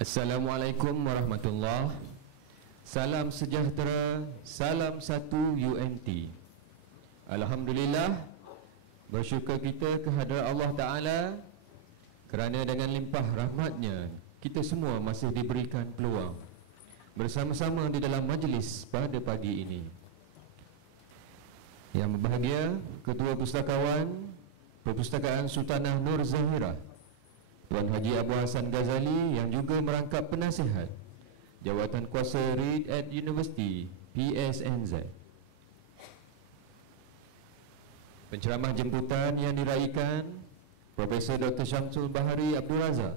Assalamualaikum warahmatullahi. Salam sejahtera, salam satu UMT. Alhamdulillah, bersyukur kita kehadrat Allah Ta'ala kerana dengan limpah rahmatnya kita semua masih diberikan peluang bersama-sama di dalam majlis pada pagi ini. Yang berbahagia Ketua Pustakawan Perpustakaan Sultanah Nur Zahirah Tuan Haji Abu Hassan Ghazali yang juga merangkap penasihat Jawatan Kuasa Reed at University PSNZ. Penceramah jemputan yang diraikan Profesor Dr. Syamsul Bahari Abdul Razak.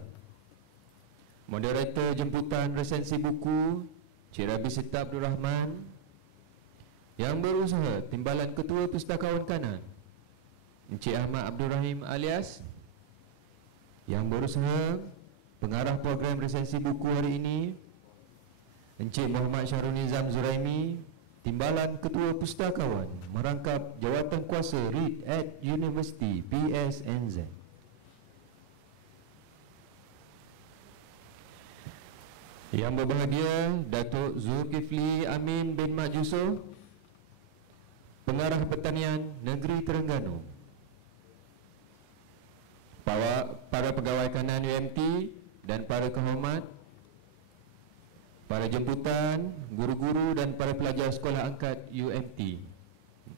Moderator jemputan resensi buku Cik Rabi Sita Abdul Rahman. Yang berusaha Timbalan Ketua Pustakawan Kanan Encik Ahmad Abdul Rahim alias. Yang berusaha pengarah program resensi buku hari ini Encik Muhammad Syahrul Nizam Zuraimi, Timbalan Ketua Pustakawan merangkap Jawatan Kuasa Reed at University PSNZ. Yang berbahagia Datuk Zulkifli Amin bin Mat Yusof, Pengarah Pertanian Negeri Terengganu. Para pegawai kanan UMT dan para kehormat, para jemputan, guru-guru dan para pelajar sekolah angkat UMT,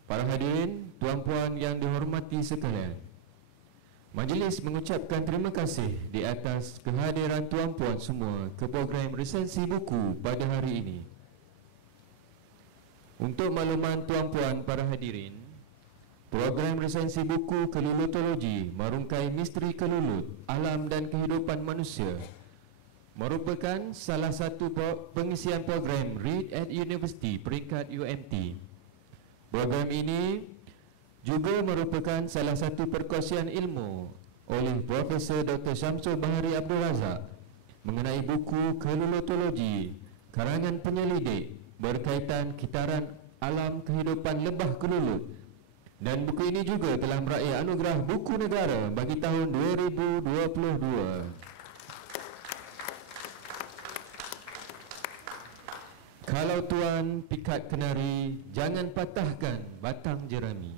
para hadirin, tuan-puan yang dihormati sekalian, majlis mengucapkan terima kasih di atas kehadiran tuan-puan semua ke program resensi buku pada hari ini. Untuk makluman tuan-puan para hadirin, program resensi buku kelulutologi merungkai misteri kelulut, alam dan kehidupan manusia merupakan salah satu pengisian program Reed at University peringkat UMT. Program ini juga merupakan salah satu perkongsian ilmu oleh Profesor Dr. Syamsul Bahari Abdul Razak mengenai buku kelulutologi karangan penyelidik berkaitan kitaran alam kehidupan lebah kelulut. Dan buku ini juga telah meraih anugerah Buku Negara bagi tahun 2022. Kalau tuan pikat kenari, jangan patahkan batang jerami.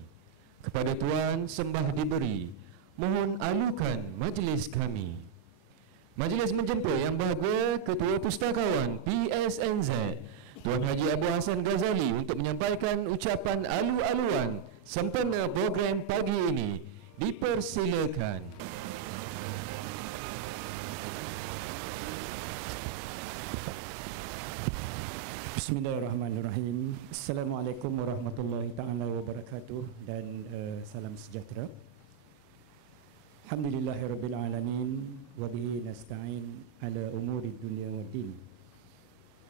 Kepada tuan sembah diberi, mohon alukan majlis kami. Majlis menjemput yang bahagia Ketua Pustakawan PSNZ Tuan Haji Abu Hassan Ghazali untuk menyampaikan ucapan alu-aluan sempena program pagi ini. Dipersilakan. Bismillahirrahmanirrahim. Assalamualaikum warahmatullahi ta'ala wabarakatuh dan salam sejahtera. Alhamdulillahirrabbilalamin wabihi nasta'in ala umuri dunia wa din.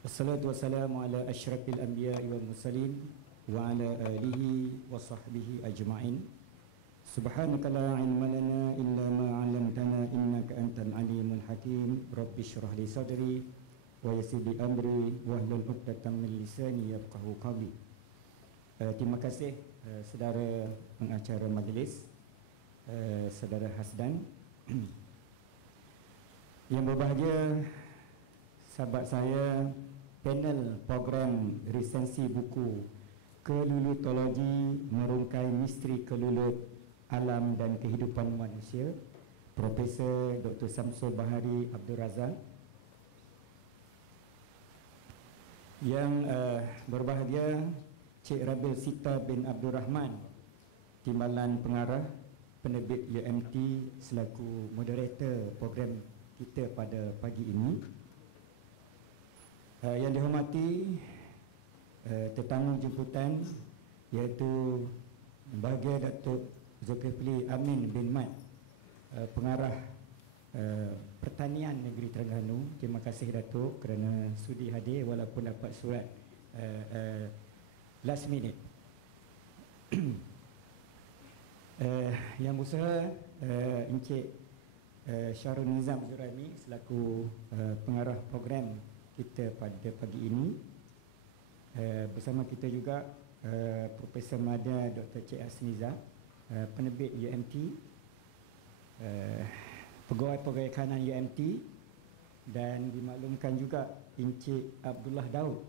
Wassalatu wassalamu ala asyrafil anbiya'i wal mursalin wa ala alihi wa sahbihi ajma'in. Subhanaka la ilma lana illa ma 'allamtana innaka antal alimul hakim. Rabbi shrah li sadri wa yassir li amri wahlul 'uqdatam min lisani yafqahu qawli. Terima kasih saudara pengacara majlis, saudara Hasdan. Yang berbahagia sahabat saya, panel program resensi buku kelulutologi merungkai misteri kelulut, alam dan kehidupan manusia, Profesor Dr. Syamsul Bahari Abdul Razak. Yang berbahagia Cik Rabi Sita bin Abdul Rahman, Timbalan Pengarah Penerbit UMT selaku moderator program kita pada pagi ini. Yang dihormati tetamu jemputan iaitu bahagia Datuk Zulkifli Amin bin Mat, Pengarah Pertanian Negeri Terengganu. Terima kasih Datuk kerana sudi hadir walaupun dapat surat last minute. Yang berusaha Encik Syahrul Nizam Zuraimi selaku pengarah program kita pada pagi ini. Bersama kita juga Profesor Mada Dr. Cik Asniza, penerbit UMT, pegawai-pegawai kanan UMT dan dimaklumkan juga Encik Abdullah Daud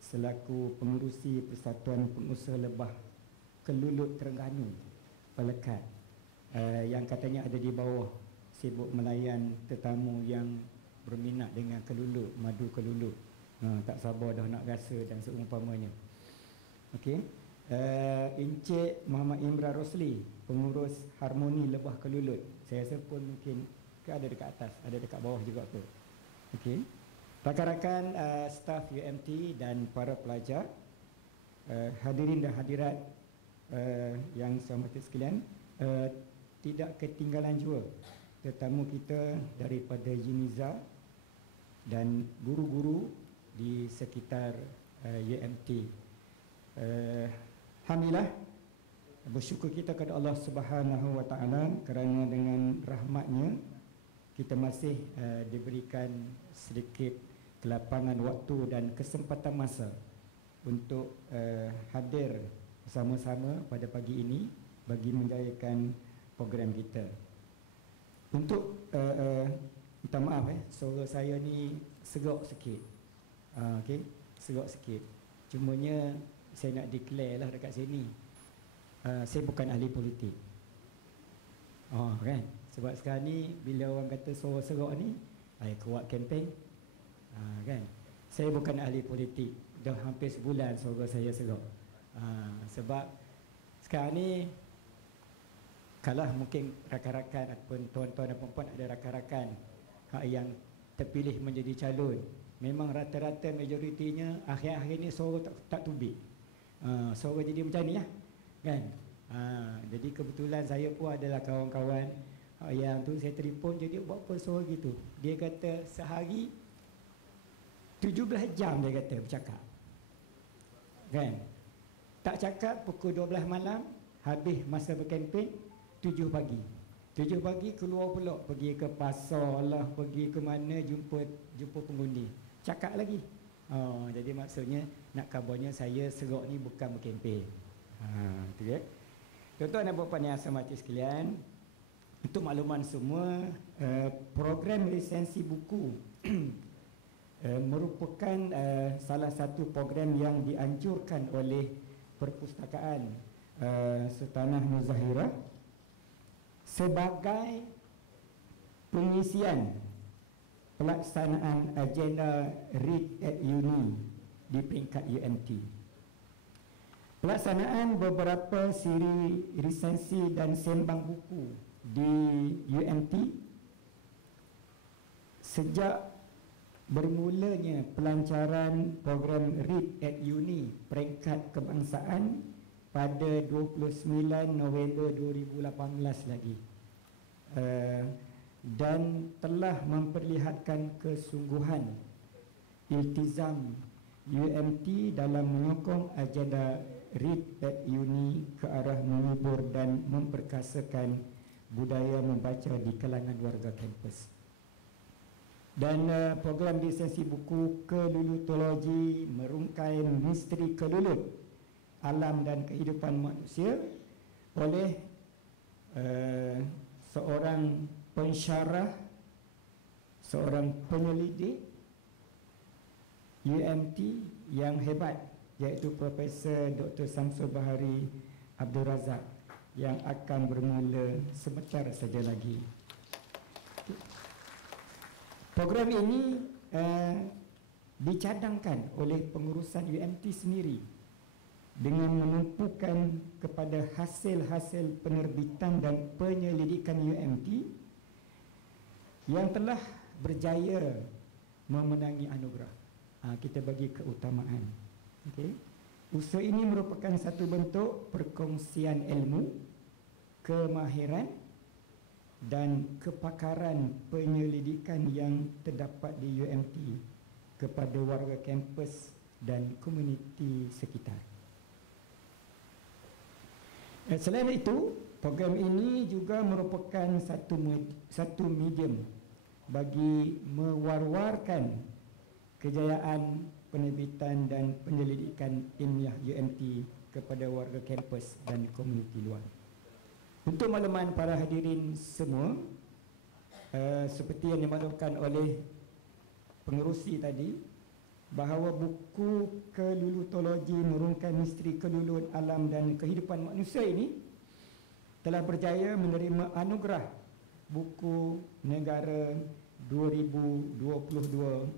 selaku pengurusi Persatuan Pengusaha Lebah Kelulut Terengganu Pelekat, yang katanya ada di bawah, sibuk melayan tetamu yang berminat dengan kelulut, madu kelulut. Tak sabar dah nak rasa dan seumpamanya. Okey. Encik Muhammad Imran Rosli, pengurus Harmoni Lebah Kelulut. Saya rasa pun mungkin ada dekat atas, ada dekat bawah juga tu. Okey. Rakan-rakan staf UMT dan para pelajar, hadirin dan hadirat yang saya hormati sekalian, tidak ketinggalan juga tetamu kita daripada UNIZA dan guru-guru di sekitar UMT. Alhamdulillah, bersyukur kita kepada Allah Subhanahu Wa Taala kerana dengan rahmatnya kita masih diberikan sedikit kelapangan waktu dan kesempatan masa untuk hadir bersama-sama pada pagi ini bagi menjayakan program kita. Untuk minta maaf suara saya ni segak sikit. Okey, segak sikit. Cumanya saya nak declare lah dekat sini. Saya bukan ahli politik. Kan? Sebab sekarang ni bila orang kata suara serak ni, kuat kempen. Kan? Saya bukan ahli politik. Dah hampir sebulan suara saya serak. Sebab sekarang ni kalah mungkin rakan-rakan ataupun tuan-tuan dan puan-puan ada rakan-rakan yang terpilih menjadi calon, memang rata-rata majoritinya akhir-akhir ni suara tak tubik. Suara jadi macam ni kan. Jadi kebetulan saya pun adalah kawan-kawan yang tu saya telefon, jadi buat apa suara gitu. Dia kata sehari 17 jam dia kata bercakap. Kan? Tak cakap pukul 12 malam, habis masa berkempen 7 pagi. 7 pagi keluar pula, pergi ke pasar lah, pergi ke mana, jumpa pengundi. Cakap lagi. Jadi maksudnya nak kabarnya saya serak ni bukan berkempen. Itu ya. Tuan-tuan dan puan-puan yang saya hormati sekalian, untuk makluman semua, program lisensi buku merupakan salah satu program yang dianjurkan oleh Perpustakaan Sultanah Nurul sebagai pengisian pelaksanaan agenda Read at Uni di peringkat UMT. Pelaksanaan beberapa siri resensi dan sembang buku di UMT sejak bermulanya pelancaran program Read at Uni peringkat kebangsaan pada 29 November 2018 lagi, dan telah memperlihatkan kesungguhan iltizam UMT dalam menyokong agenda Read at Uni ke arah menghibur dan memperkasakan budaya membaca di kalangan warga kampus. Dan program lisensi buku kelulutologi merungkai misteri kelulut, alam dan kehidupan manusia oleh seorang pensyarah, seorang penyelidik UMT yang hebat, iaitu Profesor Dr. Samsul Bahari Abdul Razak, yang akan bermula sebentar saja lagi. Program ini dicadangkan oleh pengurusan UMT sendiri dengan menumpukan kepada hasil-hasil penerbitan dan penyelidikan UMT yang telah berjaya memenangi anugerah. Kita bagi keutamaan. Okay. Usaha ini merupakan satu bentuk perkongsian ilmu, kemahiran dan kepakaran penyelidikan yang terdapat di UMT kepada warga kampus dan komuniti sekitar. Selain itu, program ini juga merupakan satu medium bagi mewar-warkan kejayaan penerbitan dan penyelidikan ilmiah UMT kepada warga kampus dan komuniti luar. Untuk makluman para hadirin semua, seperti yang dimaklumkan oleh pengerusi tadi, bahawa buku Kelulutologi Merungkai Misteri Kelulut Alam dan Kehidupan Manusia ini telah berjaya menerima anugerah buku negara 2022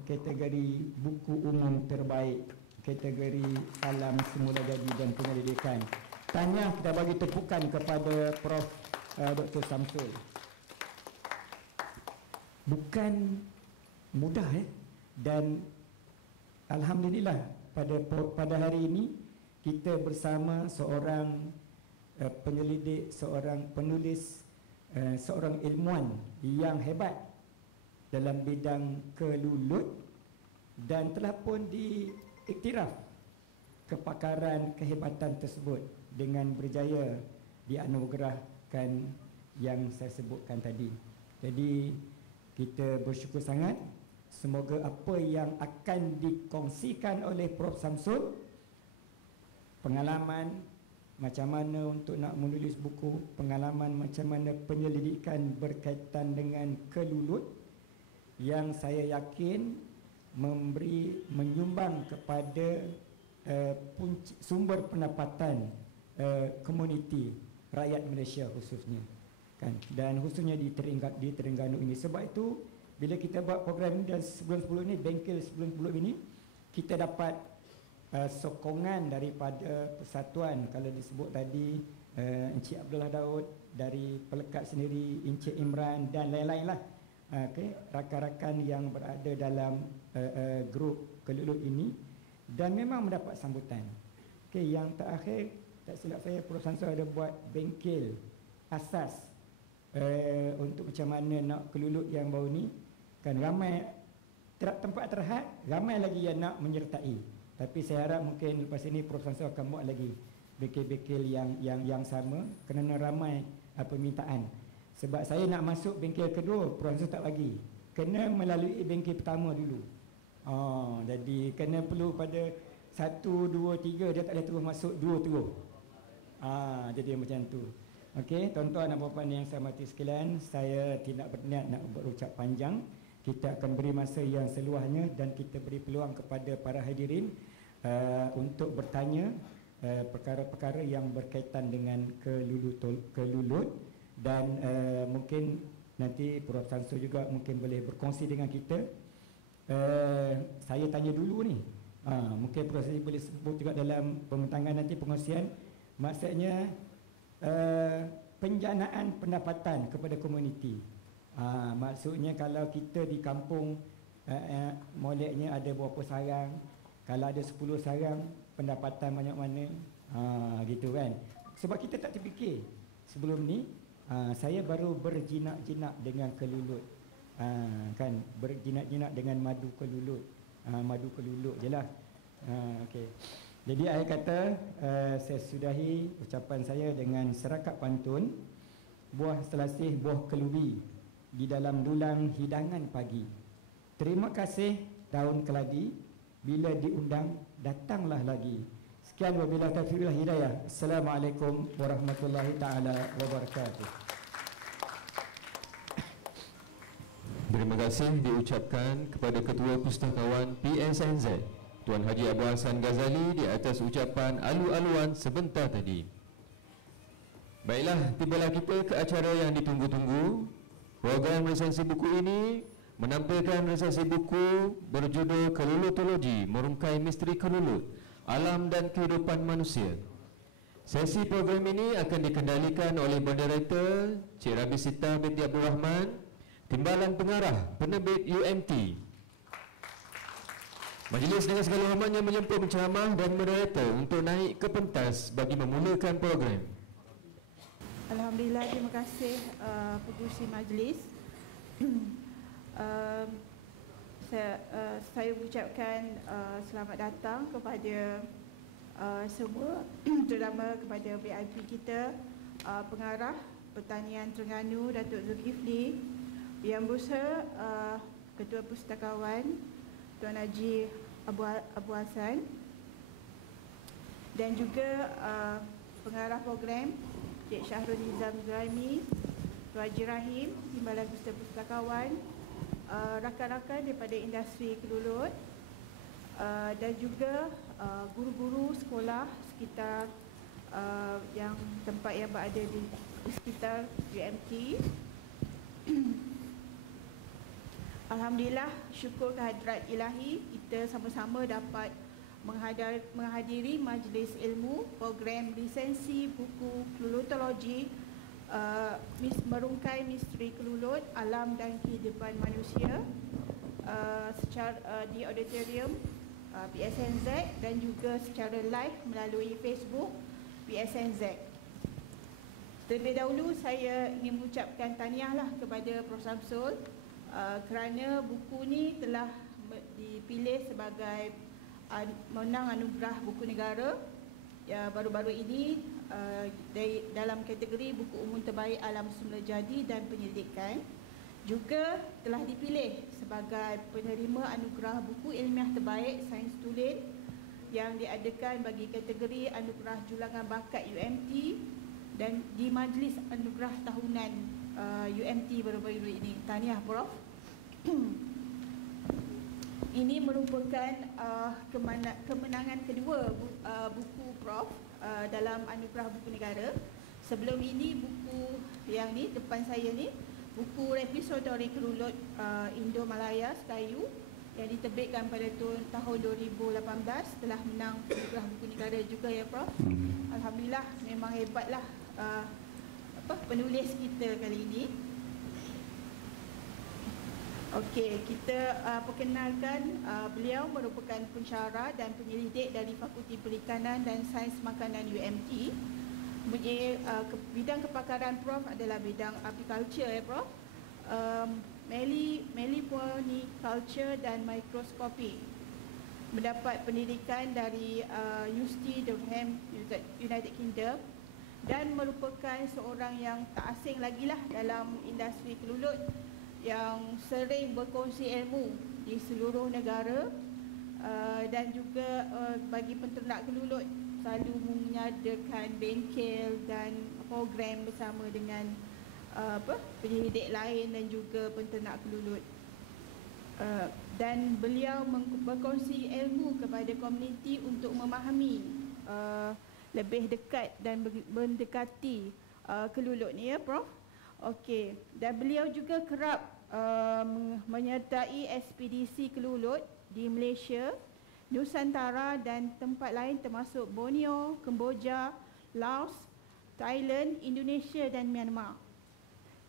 kategori buku umum terbaik, kategori alam semula jadi dan penyelidikan. Tahniah, kita bagi tepukan kepada Prof. Dr. Samsul. Bukan mudah dan alhamdulillah pada hari ini kita bersama seorang penyelidik, seorang penulis, seorang ilmuwan yang hebat dalam bidang kelulut dan telah pun diiktiraf kepakaran kehebatan tersebut dengan berjaya dianugerahkan yang saya sebutkan tadi. Jadi kita bersyukur sangat. Semoga apa yang akan dikongsikan oleh Prof. Samsul, pengalaman macam mana untuk nak menulis buku, pengalaman macam mana penyelidikan berkaitan dengan kelulut, yang saya yakin menyumbang kepada sumber pendapatan komuniti rakyat Malaysia khususnya, kan, dan khususnya di Terengganu ini. Sebab itu bila kita buat program ini dan sebelum-sebelum ini, bengkel sebelum-sebelum ini, kita dapat sokongan daripada persatuan. Kalau disebut tadi Encik Abdullah Daud dari Pelekat sendiri, Encik Imran dan lain-lain lah, rakan-rakan yang berada dalam grup kelulut ini, dan memang mendapat sambutan. Yang terakhir, tak silap saya, Prof. Samsul ada buat bengkel asas untuk macam mana nak kelulut yang baru ni, kan, ramai tempat terhad, ramai lagi yang nak menyertai. Tapi saya harap mungkin lepas ini Prof. Samsul akan buat lagi bengkel-bengkel yang sama, kerana ramai permintaan. Sebab saya nak masuk bengkel kedua, Prof. Samsul tak bagi, kena melalui bengkel pertama dulu. Jadi kena perlu pada 1, 2, 3, dia tak boleh terus masuk 2 terus. Jadi macam tu. Okey, tuan-tuan dan puan-puan yang saya hormati sekalian, saya tidak berniat nak berucap panjang. Kita akan beri masa yang seluahnya dan kita beri peluang kepada para hadirin untuk bertanya perkara-perkara yang berkaitan dengan kelulut, dan mungkin nanti Prof. Samsul juga mungkin boleh berkongsi dengan kita. Saya tanya dulu ni, mungkin Prof. Samsul boleh sebut juga dalam pembentangan nanti pengongsian, maksudnya penjanaan pendapatan kepada komuniti. Maksudnya kalau kita di kampung moleknya ada berapa sarang, kalau ada 10 sarang, pendapatan banyak mana, gitu kan. Sebab kita tak terfikir sebelum ni. Saya baru berjinak-jinak dengan kelulut, kan, berjinak-jinak dengan madu kelulut. Madu kelulut je lah. Okay. Jadi akhir kata, saya sudahi ucapan saya dengan serakat pantun, buah selasih buah kelubi di dalam dulang hidangan pagi. Terima kasih daun keladi, bila diundang datanglah lagi. Sekian, wabillahi taufiq wal hidayah. Assalamualaikum warahmatullahi taala wabarakatuh. Terima kasih diucapkan kepada Ketua Pustakawan PSNZ Tuan Haji Abu Hassan Ghazali di atas ucapan alu-aluan sebentar tadi. Baiklah, tibalah kita ke acara yang ditunggu-tunggu. Program resensi buku ini menampilkan resensi buku berjudul Kelulutologi Merungkai Misteri Kelulut Alam dan Kehidupan Manusia. Sesi program ini akan dikendalikan oleh Moderator Cik Rabi Sita binti Abdul Rahman, Timbalan Pengarah Penerbit UMT. Majlis dengan segala hormatnya menyempur penceramah dan moderator untuk naik ke pentas bagi memulakan program. Alhamdulillah, terima kasih pengerusi majlis. Saya ucapkan selamat datang kepada semua, terutama kepada VIP kita, Pengarah Pertanian Terengganu Datuk Zulkifli, Yang Berusaha Ketua Pustakawan Tuan Haji Abu Hassan, dan juga Pengarah Program Cik Syahrul Nizam Ibrahimi, Tuan Haji Rahim, Timbalan Ketua Pustakawan, rakan-rakan daripada industri Kelulut dan juga guru-guru sekolah sekitar yang tempat yang berada di sekitar UMT. Alhamdulillah, syukur kehadrat ilahi, kita sama-sama dapat menghadiri majlis ilmu program lisensi buku Kelulutologi merungkai misteri Kelulut, alam dan kehidupan manusia secara di auditorium PSNZ dan juga secara live melalui Facebook PSNZ. Terlebih dahulu saya ingin mengucapkan tahniahlah kepada Prof. Samsul kerana buku ni telah dipilih sebagai menang anugerah buku negara ya, baru-baru ini dalam kategori buku umum terbaik alam semula jadi dan penyelidikan. Juga telah dipilih sebagai penerima anugerah buku ilmiah terbaik sains tulen yang diadakan bagi kategori anugerah julangan bakat UMT dan di majlis anugerah tahunan UMT baru-baru ini. Tahniah Prof. Ini merupakan kemenangan kedua buku Prof dalam anugerah buku negara. Sebelum ini buku yang ni depan saya ni, buku Repository Kelulut Indo-Malaya Sekayu yang diterbitkan pada tahun 2018 telah menang anugerah buku negara juga ya Prof. Alhamdulillah, memang hebatlah penulis kita kali ini. Okey, kita perkenalkan beliau merupakan pensyarah dan penyelidik dari Fakulti Perikanan dan Sains Makanan UMT. Bidang kepakaran Prof adalah bidang apiculture ya Prof. Meliponiculture dan mikroskopi. Mendapat pendidikan dari UCT Durham, United Kingdom dan merupakan seorang yang tak asing lagi lah dalam industri Kelulut yang sering berkongsi ilmu di seluruh negara dan juga bagi penternak Kelulut selalu menyediakan bengkel dan program bersama dengan penyelidik lain dan juga penternak Kelulut. Dan beliau berkongsi ilmu kepada komuniti untuk memahami lebih dekat dan mendekati Kelulut ni ya Prof. Okey, dan beliau juga kerap menyertai ekspedisi Kelulut di Malaysia, Nusantara dan tempat lain termasuk Borneo, Kemboja, Laos, Thailand, Indonesia dan Myanmar.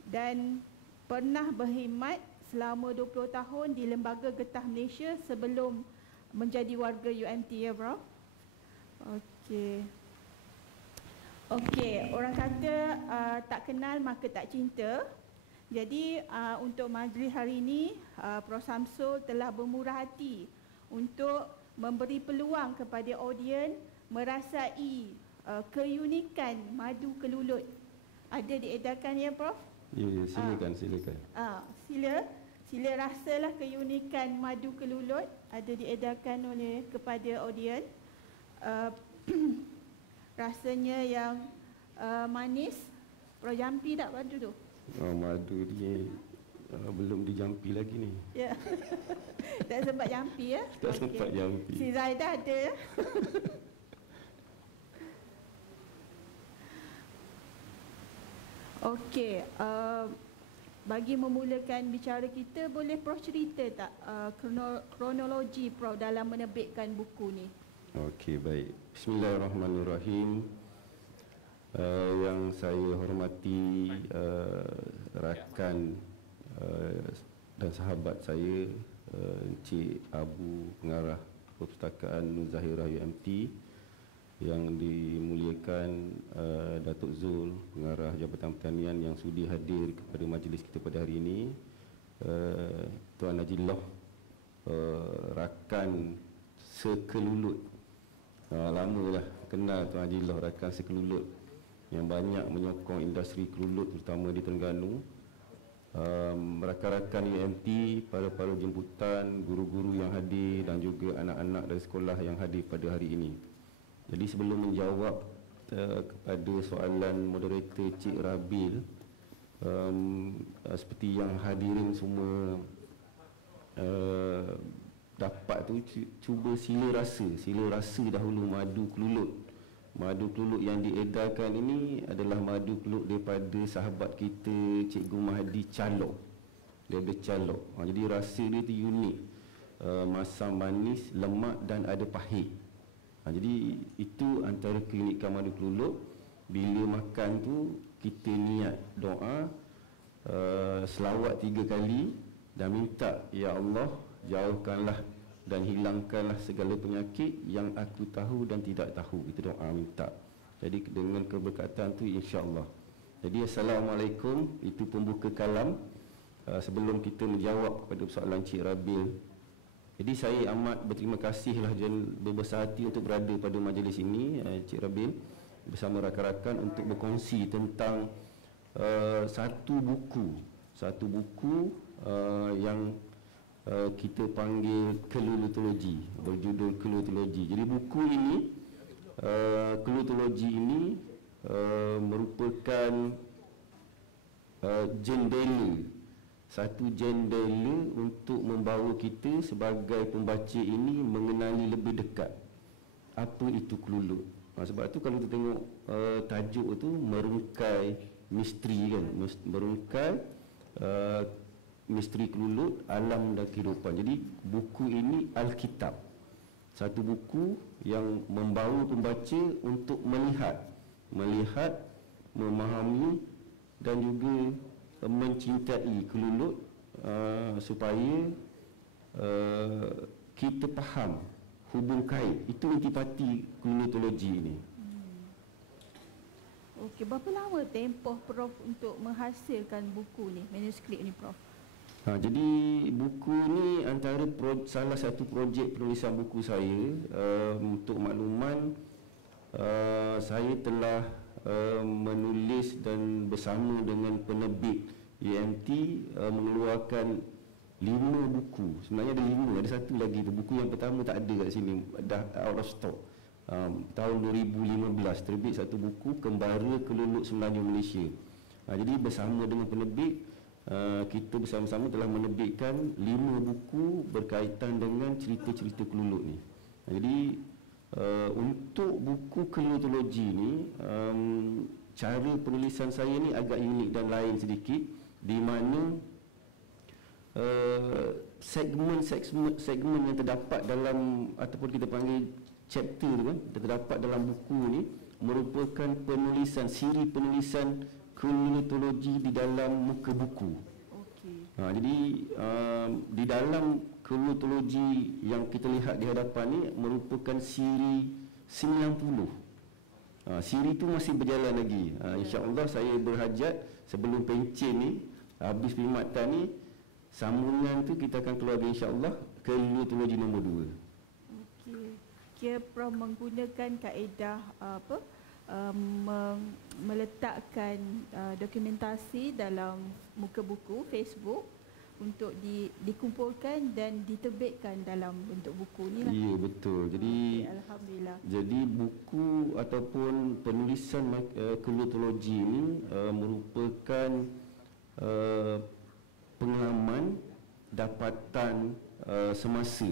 Dan pernah berkhidmat selama 20 tahun di Lembaga Getah Malaysia sebelum menjadi warga UMT ya bro. Okey. Okey, orang kata tak kenal maka tak cinta. Jadi untuk majlis hari ini Prof Samsul telah bermurah hati untuk memberi peluang kepada audien merasai keunikan madu Kelulut. Ada diedarkan ya Prof? Ya, silakan. Sila rasalah keunikan madu Kelulut ada diedarkan oleh kepada audien. Rasanya yang manis. Prof jampi tak madu tu? Oh, madu ni belum dijampi lagi ni. Ya. Tak sempat jampi ya? Tak sempat jampi. Si Zaidah ada ya? Okey, bagi memulakan bicara kita, boleh Prof cerita tak kronologi Prof dalam menerbitkan buku ni? Okey, baik. Bismillahirrahmanirrahim. Yang saya hormati rakan dan sahabat saya, Encik Abu Pengarah Perpustakaan Nur Zahirah UMT, yang dimuliakan Datuk Zul, Pengarah Jabatan Pertanian yang sudi hadir kepada majlis kita pada hari ini, Tuan Najillah, rakan sekelulut. Lamalah kenal Tuan Najillah, rakan sekelulut yang banyak menyokong industri kelulut terutama di Terengganu. Rakan-rakan UMT, para jemputan, guru-guru yang hadir dan juga anak-anak dari sekolah yang hadir pada hari ini. Jadi sebelum menjawab kepada soalan moderator Cik Rabil, seperti yang hadirin semua dapat tu cuba sila rasa dahulu madu kelulut. Madu kelulut yang diedarkan ini adalah madu kelulut daripada sahabat kita Cikgu Mahdi Calok. Dia ada Calok. Jadi rasa dia tu unik. Masam, manis, lemak dan ada pahit. Jadi itu antara keunikan madu kelulut. Bila makan tu kita niat doa, selawat 3 kali dan minta, ya Allah, jauhkanlah dan hilangkanlah segala penyakit yang aku tahu dan tidak tahu. Itu doa minta. Jadi dengan keberkatan tu insya-Allah. Jadi assalamualaikum, itu pembuka kalam. Sebelum kita menjawab kepada soalan Cik Rabil. Jadi saya amat berterima kasihlah dan berbesar hati untuk berada pada majlis ini, Cik Rabil, bersama rakan-rakan untuk berkongsi tentang satu buku yang kita panggil kelulutologi, berjudul kelulutologi. Jadi buku ini, kelulutologi ini merupakan jendela, satu jendela untuk membawa kita sebagai pembaca ini mengenali lebih dekat apa itu kelulut. Sebab tu kalau kita tengok tajuk tu merungkai misteri kan, merungkai misteri kelulut, alam dan kehidupan. Jadi buku ini Alkitab, satu buku yang membawa pembaca untuk melihat, memahami dan juga mencintai kelulut, supaya kita faham hubung kait. Itu intipati kelulutologi ini. Okey, berapa lama tempoh Prof untuk menghasilkan buku ni, manuskrip ni Prof? Jadi buku ni antara salah satu projek penulisan buku saya. Untuk makluman, saya telah menulis dan bersama dengan penerbit UMT mengeluarkan 5 buku. Sebenarnya ada 5, ada satu lagi tu. Buku yang pertama tak ada kat sini, dah out of stock. Tahun 2015 terbit satu buku, Kembara Kelulut Semenanjung Malaysia. Jadi bersama dengan penerbit, kita bersama-sama telah menerbitkan 5 buku berkaitan dengan cerita-cerita kelulut ni. Jadi untuk buku kelulutologi ni, cara penulisan saya ni agak unik dan lain sedikit, di mana segmen yang terdapat dalam, ataupun kita panggil chapter tu kan, terdapat dalam buku ni merupakan penulisan, siri penulisan kelulutologi di dalam muka buku. Jadi di dalam kelulutologi yang kita lihat di hadapan ni merupakan siri 90. Siri itu masih berjalan lagi. InsyaAllah saya berhajat sebelum pencen ni, habis perkhidmatan ni, sambungan tu kita akan keluar insyaAllah kelulutologi nombor 2. Okey. Kira Prof menggunakan kaedah meletakkan dokumentasi dalam muka buku Facebook untuk dikumpulkan dan diterbitkan dalam bentuk buku ni lah. Ya, betul. Jadi Alhamdulillah. Jadi buku ataupun penulisan kelulutologi ini merupakan pengalaman, dapatan semasa.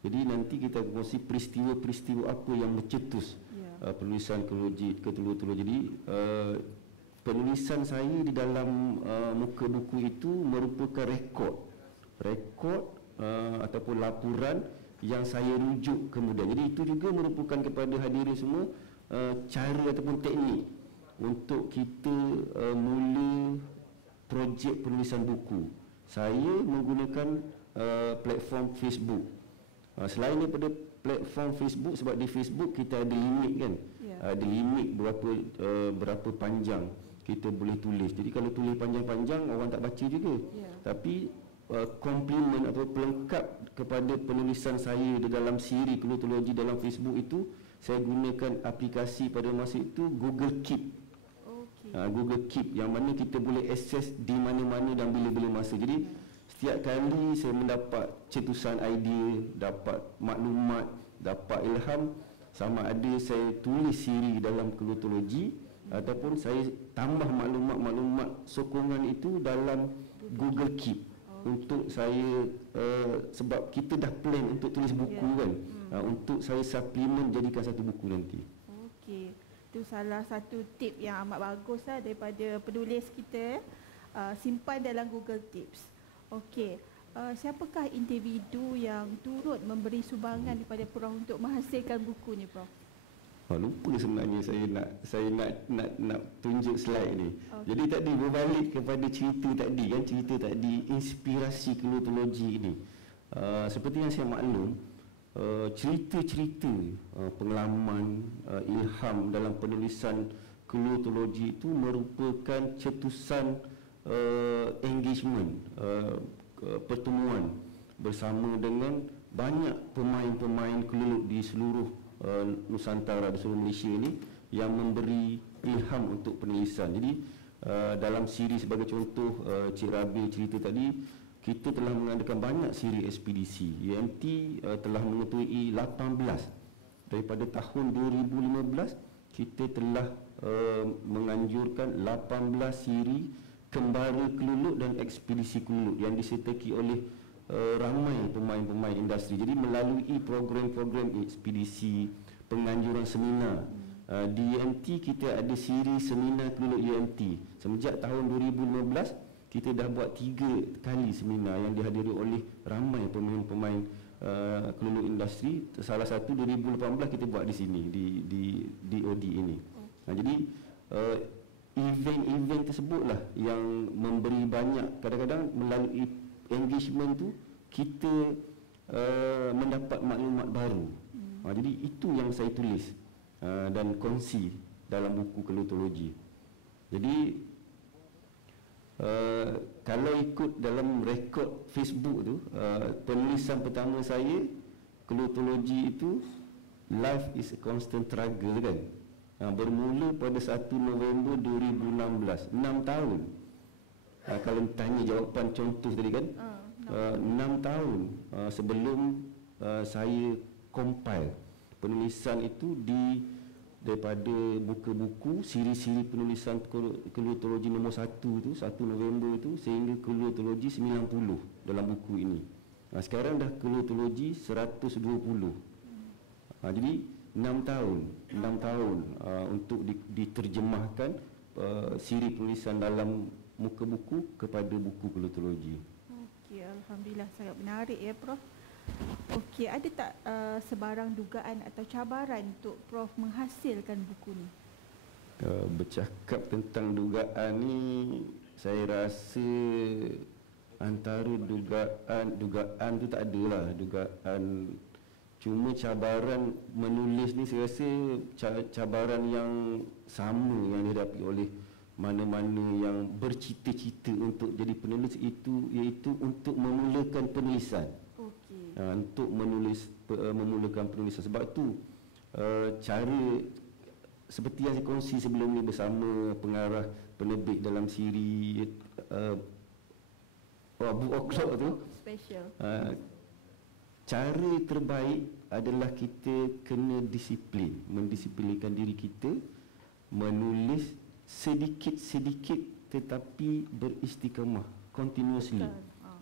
Jadi nanti kita kongsi peristiwa-peristiwa apa yang mencetus penulisan kelulutologi. Jadi penulisan saya di dalam muka buku itu merupakan rekod ataupun laporan yang saya rujuk kemudian. Jadi itu juga merupakan kepada hadirin semua cara ataupun teknik untuk kita mula projek penulisan buku. Saya menggunakan platform Facebook. Selain daripada platform Facebook, sebab di Facebook kita ada limit kan, ada limit berapa panjang kita boleh tulis. Jadi kalau tulis panjang-panjang orang tak baca juga. Tapi komplement atau pelengkap kepada penulisan saya di dalam siri kelulutologi dalam Facebook itu, saya gunakan aplikasi pada masa itu Google Keep. Google Keep yang mana kita boleh akses di mana-mana dan bila-bila masa. Jadi setiap kali saya mendapat cetusan idea, dapat maklumat, dapat ilham, sama ada saya tulis siri dalam kelulutologi ataupun saya tambah maklumat-maklumat sokongan itu dalam Google Keep. untuk saya sebab kita dah plan untuk tulis buku kan. Untuk saya suplemen jadikan satu buku nanti. Okey. Itu salah satu tip yang amat bagus lah daripada penulis kita. Simpan dalam Google Tips. Okey. Siapakah individu yang turut memberi sumbangan kepada Prof untuk menghasilkan buku ni, Prof? Lupa sebenarnya saya nak tunjuk slide ni. Okay. Jadi tadi berbalik kepada cerita tadi inspirasi kelotologi ni. Seperti yang saya maklum, cerita-cerita pengalaman, ilham dalam penulisan kelotologi itu merupakan cetusan engagement, pertemuan bersama dengan banyak pemain-pemain keluluk di seluruh Nusantara, di seluruh Malaysia ini yang memberi ilham untuk penulisan. Jadi dalam siri sebagai contoh Cik Rabi cerita tadi, kita telah mengadakan banyak siri ekspedisi. UMT telah mengetui 18. Daripada tahun 2015 kita telah menganjurkan 18 siri kembara keluluk dan ekspedisi keluluk yang disertai oleh ramai pemain-pemain industri. Jadi melalui program-program ekspedisi, penganjuran seminar, di UMT kita ada siri seminar keluluk UMT. Semenjak tahun 2015 kita dah buat 3 kali seminar yang dihadiri oleh ramai pemain-pemain keluluk industri. Salah satu 2018 kita buat di sini di OD ini. Jadi event-event tersebutlah yang memberi banyak, kadang-kadang melalui engagement tu kita mendapat maklumat baru. Jadi itu yang saya tulis dan kongsi dalam buku kelotologi. Jadi kalau ikut dalam rekod Facebook tu, penulisan pertama saya kelotologi itu Life is a Constant Struggle kan. Bermula pada 1 November 2016, 6 tahun. Kalau tanya jawapan contoh tadi kan, 6 tahun sebelum saya compile penulisan itu daripada buku-buku siri-siri penulisan kelotologi nombor 1 tu, 1 November itu sehingga kelotologi 90 dalam buku ini. Sekarang dah kelotologi 120. Jadi 6 tahun untuk diterjemahkan siri penulisan dalam muka buku kepada buku kelotologi. Okey, alhamdulillah, sangat menarik ya, Prof. Okey, ada tak sebarang dugaan atau cabaran untuk Prof menghasilkan buku ni? Bercakap tentang dugaan ni, saya rasa antara dugaan tu tak adalah dugaan. Cuma cabaran menulis ni saya rasa cabaran yang sama yang dihadapi oleh mana-mana yang bercita-cita untuk jadi penulis itu, iaitu untuk memulakan penulisan. Okey. Untuk memulakan penulisan. Sebab tu cara seperti yang saya kongsi sebelum ni bersama pengarah penerbit dalam siri Book O'Clock tu, Special. cara terbaik adalah kita kena disiplin, mendisiplinkan diri kita, menulis sedikit-sedikit tetapi beristiqamah, continuously.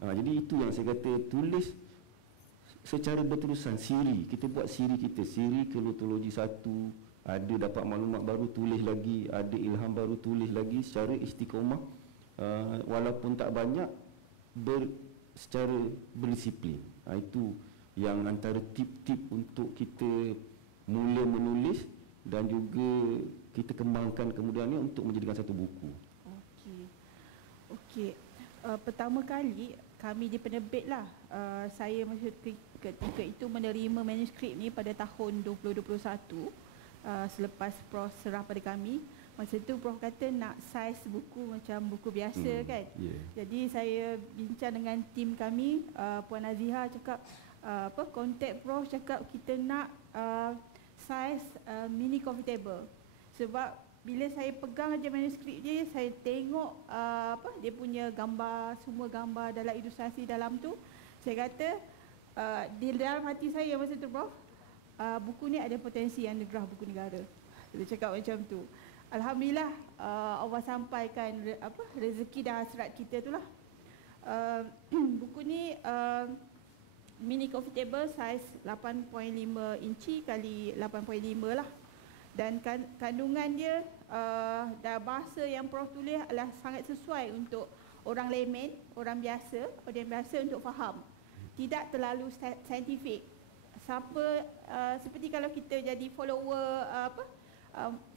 Jadi itu yang saya kata, tulis secara berterusan. Siri, kita buat siri kita, siri kelotologi 1, ada dapat maklumat baru tulis lagi, ada ilham baru tulis lagi secara istiqamah, walaupun tak banyak, secara berdisiplin. Itu yang antara tip-tip untuk kita mula menulis dan juga kita kembangkan kemudiannya untuk menjadikan satu buku. Okey. Pertama kali kami di penerbit lah, saya masa ketika itu menerima manuskrip ni pada tahun 2021, selepas Prof serah pada kami. Masa tu Prof kata nak saiz buku macam buku biasa kan. Jadi saya bincang dengan tim kami, Puan Aziha cakap kontak Prof, cakap kita nak saiz mini coffee table. Sebab bila saya pegang aja manuskrip dia, saya tengok dia punya gambar, semua gambar dalam ilustrasi dalam tu, saya kata di dalam hati saya masa tu, Prof, buku ni ada potensi yang anugerah buku negara. Dia cakap macam tu. Alhamdulillah, Allah sampaikan rezeki dan hasrat kita tu lah. buku ni mini coffee table saiz 8.5 inci kali 8.5 lah. Dan kandungan dia dan bahasa yang Prof tulis adalah sangat sesuai untuk orang layman, orang biasa untuk faham. Tidak terlalu saintifik. Seperti kalau kita jadi follower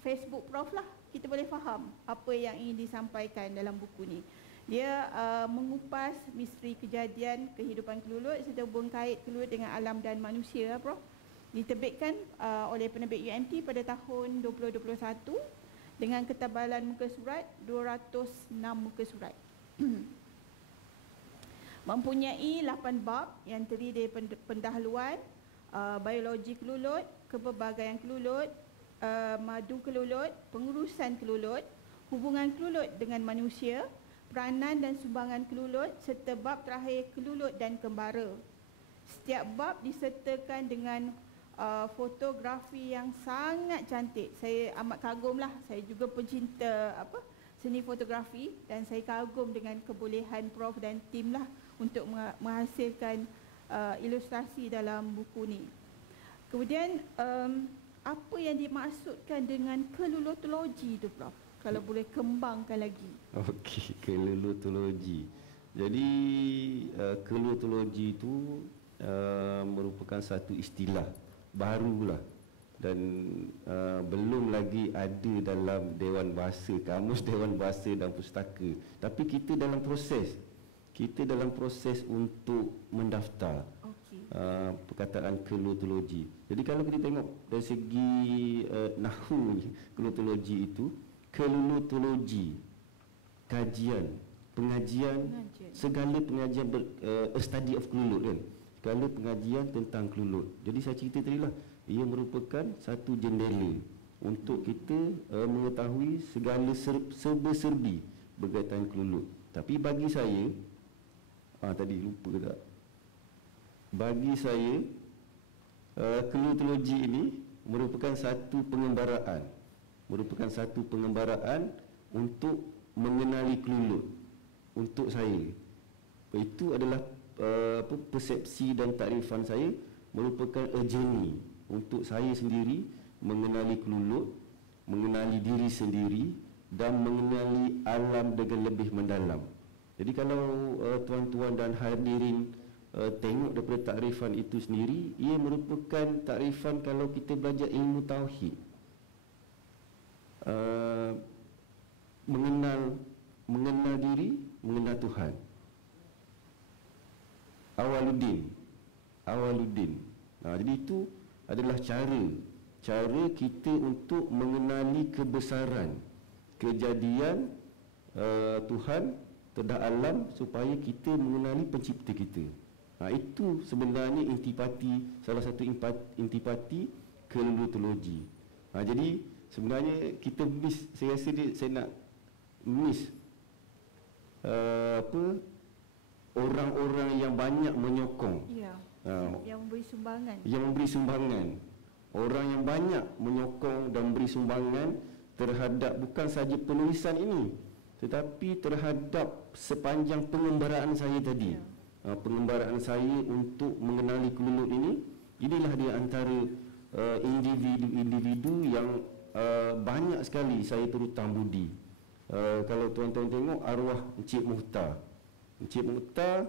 Facebook Prof lah, kita boleh faham apa yang ingin disampaikan dalam buku ni. Dia mengupas misteri kejadian kehidupan kelulut serta hubung kait kelulut dengan alam dan manusia, Prof. Diterbitkan oleh penerbit UMT pada tahun 2021 dengan ketebalan muka surat 206 muka surat. Mempunyai 8 bab yang terdiri dari pendahuluan, biologi kelulut, kepelbagaian kelulut, madu kelulut, pengurusan kelulut, hubungan kelulut dengan manusia, peranan dan sumbangan kelulut serta bab terakhir kelulut dan kembara. Setiap bab disertakan dengan fotografi yang sangat cantik. Saya amat kagumlah. Saya juga pencinta seni fotografi dan saya kagum dengan kebolehan Prof dan tim lah untuk menghasilkan ilustrasi dalam buku ni. Kemudian apa yang dimaksudkan dengan kelulotologi tu, Prof? Kalau boleh kembangkan lagi. Okey, kelulotologi. Jadi kelulotologi itu merupakan satu istilah barulah dan belum lagi ada dalam Dewan Bahasa, Kamus Dewan Bahasa dan Pustaka. Tapi kita dalam proses untuk mendaftar perkataan kelulotologi. Jadi kalau kita tengok dari segi nahwu kelulotologi itu, kelulotologi, kajian, pengajian, segala pengajian study of kelulut kan. Segala pengajian tentang kelulut. Jadi saya cerita tadi lah, ia merupakan satu jendela untuk kita mengetahui segala serba-serbi berkaitan kelulut. Tapi bagi saya, tadi lupa tak? Bagi saya, kelulotologi ini merupakan satu pengembaraan untuk mengenali kelulut untuk saya. Itu adalah persepsi dan takrifan saya, merupakan a journey untuk saya sendiri mengenali kelulut, mengenali diri sendiri dan mengenali alam dengan lebih mendalam. Jadi kalau tuan-tuan dan hadirin tengok daripada takrifan itu sendiri, ia merupakan takrifan kalau kita belajar ilmu tauhid. Mengenal diri, mengenal Tuhan. Awaluddin. Jadi itu adalah cara kita untuk mengenali kebesaran kejadian Tuhan terhadap alam supaya kita mengenali pencipta kita. Itu sebenarnya salah satu intipati kelulotologi. Jadi sebenarnya kita saya rasa saya nak miss orang-orang yang banyak menyokong. Ya. Yang memberi sumbangan. Orang yang banyak menyokong dan memberi sumbangan terhadap bukan saja penulisan ini, tetapi terhadap sepanjang pengembaraan saya tadi. Pengembaraan saya untuk mengenali kelulut ini, inilah dia antara individu-individu yang banyak sekali saya berhutang budi. Kalau tuan-tuan tengok arwah Encik Muhtar. Encik Muhtar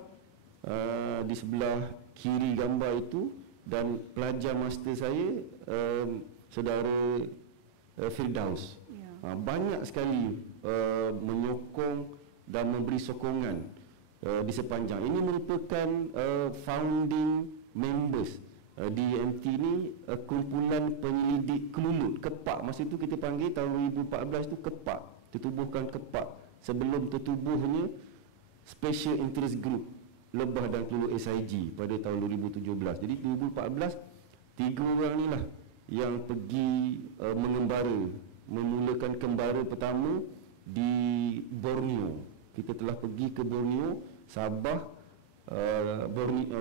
di sebelah kiri gambar itu, dan pelajar master saya saudara Firdaus. Banyak sekali menyokong dan memberi sokongan di sepanjang. Ini merupakan founding members di UMT ni, kumpulan penyelidik kelulut, KEPAK. Masa itu kita panggil tahun 2014 itu KEPAK, ditubuhkan KEPAK sebelum tertubuhnya Special Interest Group Lebah dan Kelulut SIG pada tahun 2017. Jadi 2014 tiga orang ni lah yang pergi mengembara, memulakan kembara pertama di Borneo. Kita telah pergi ke Borneo, Sabah,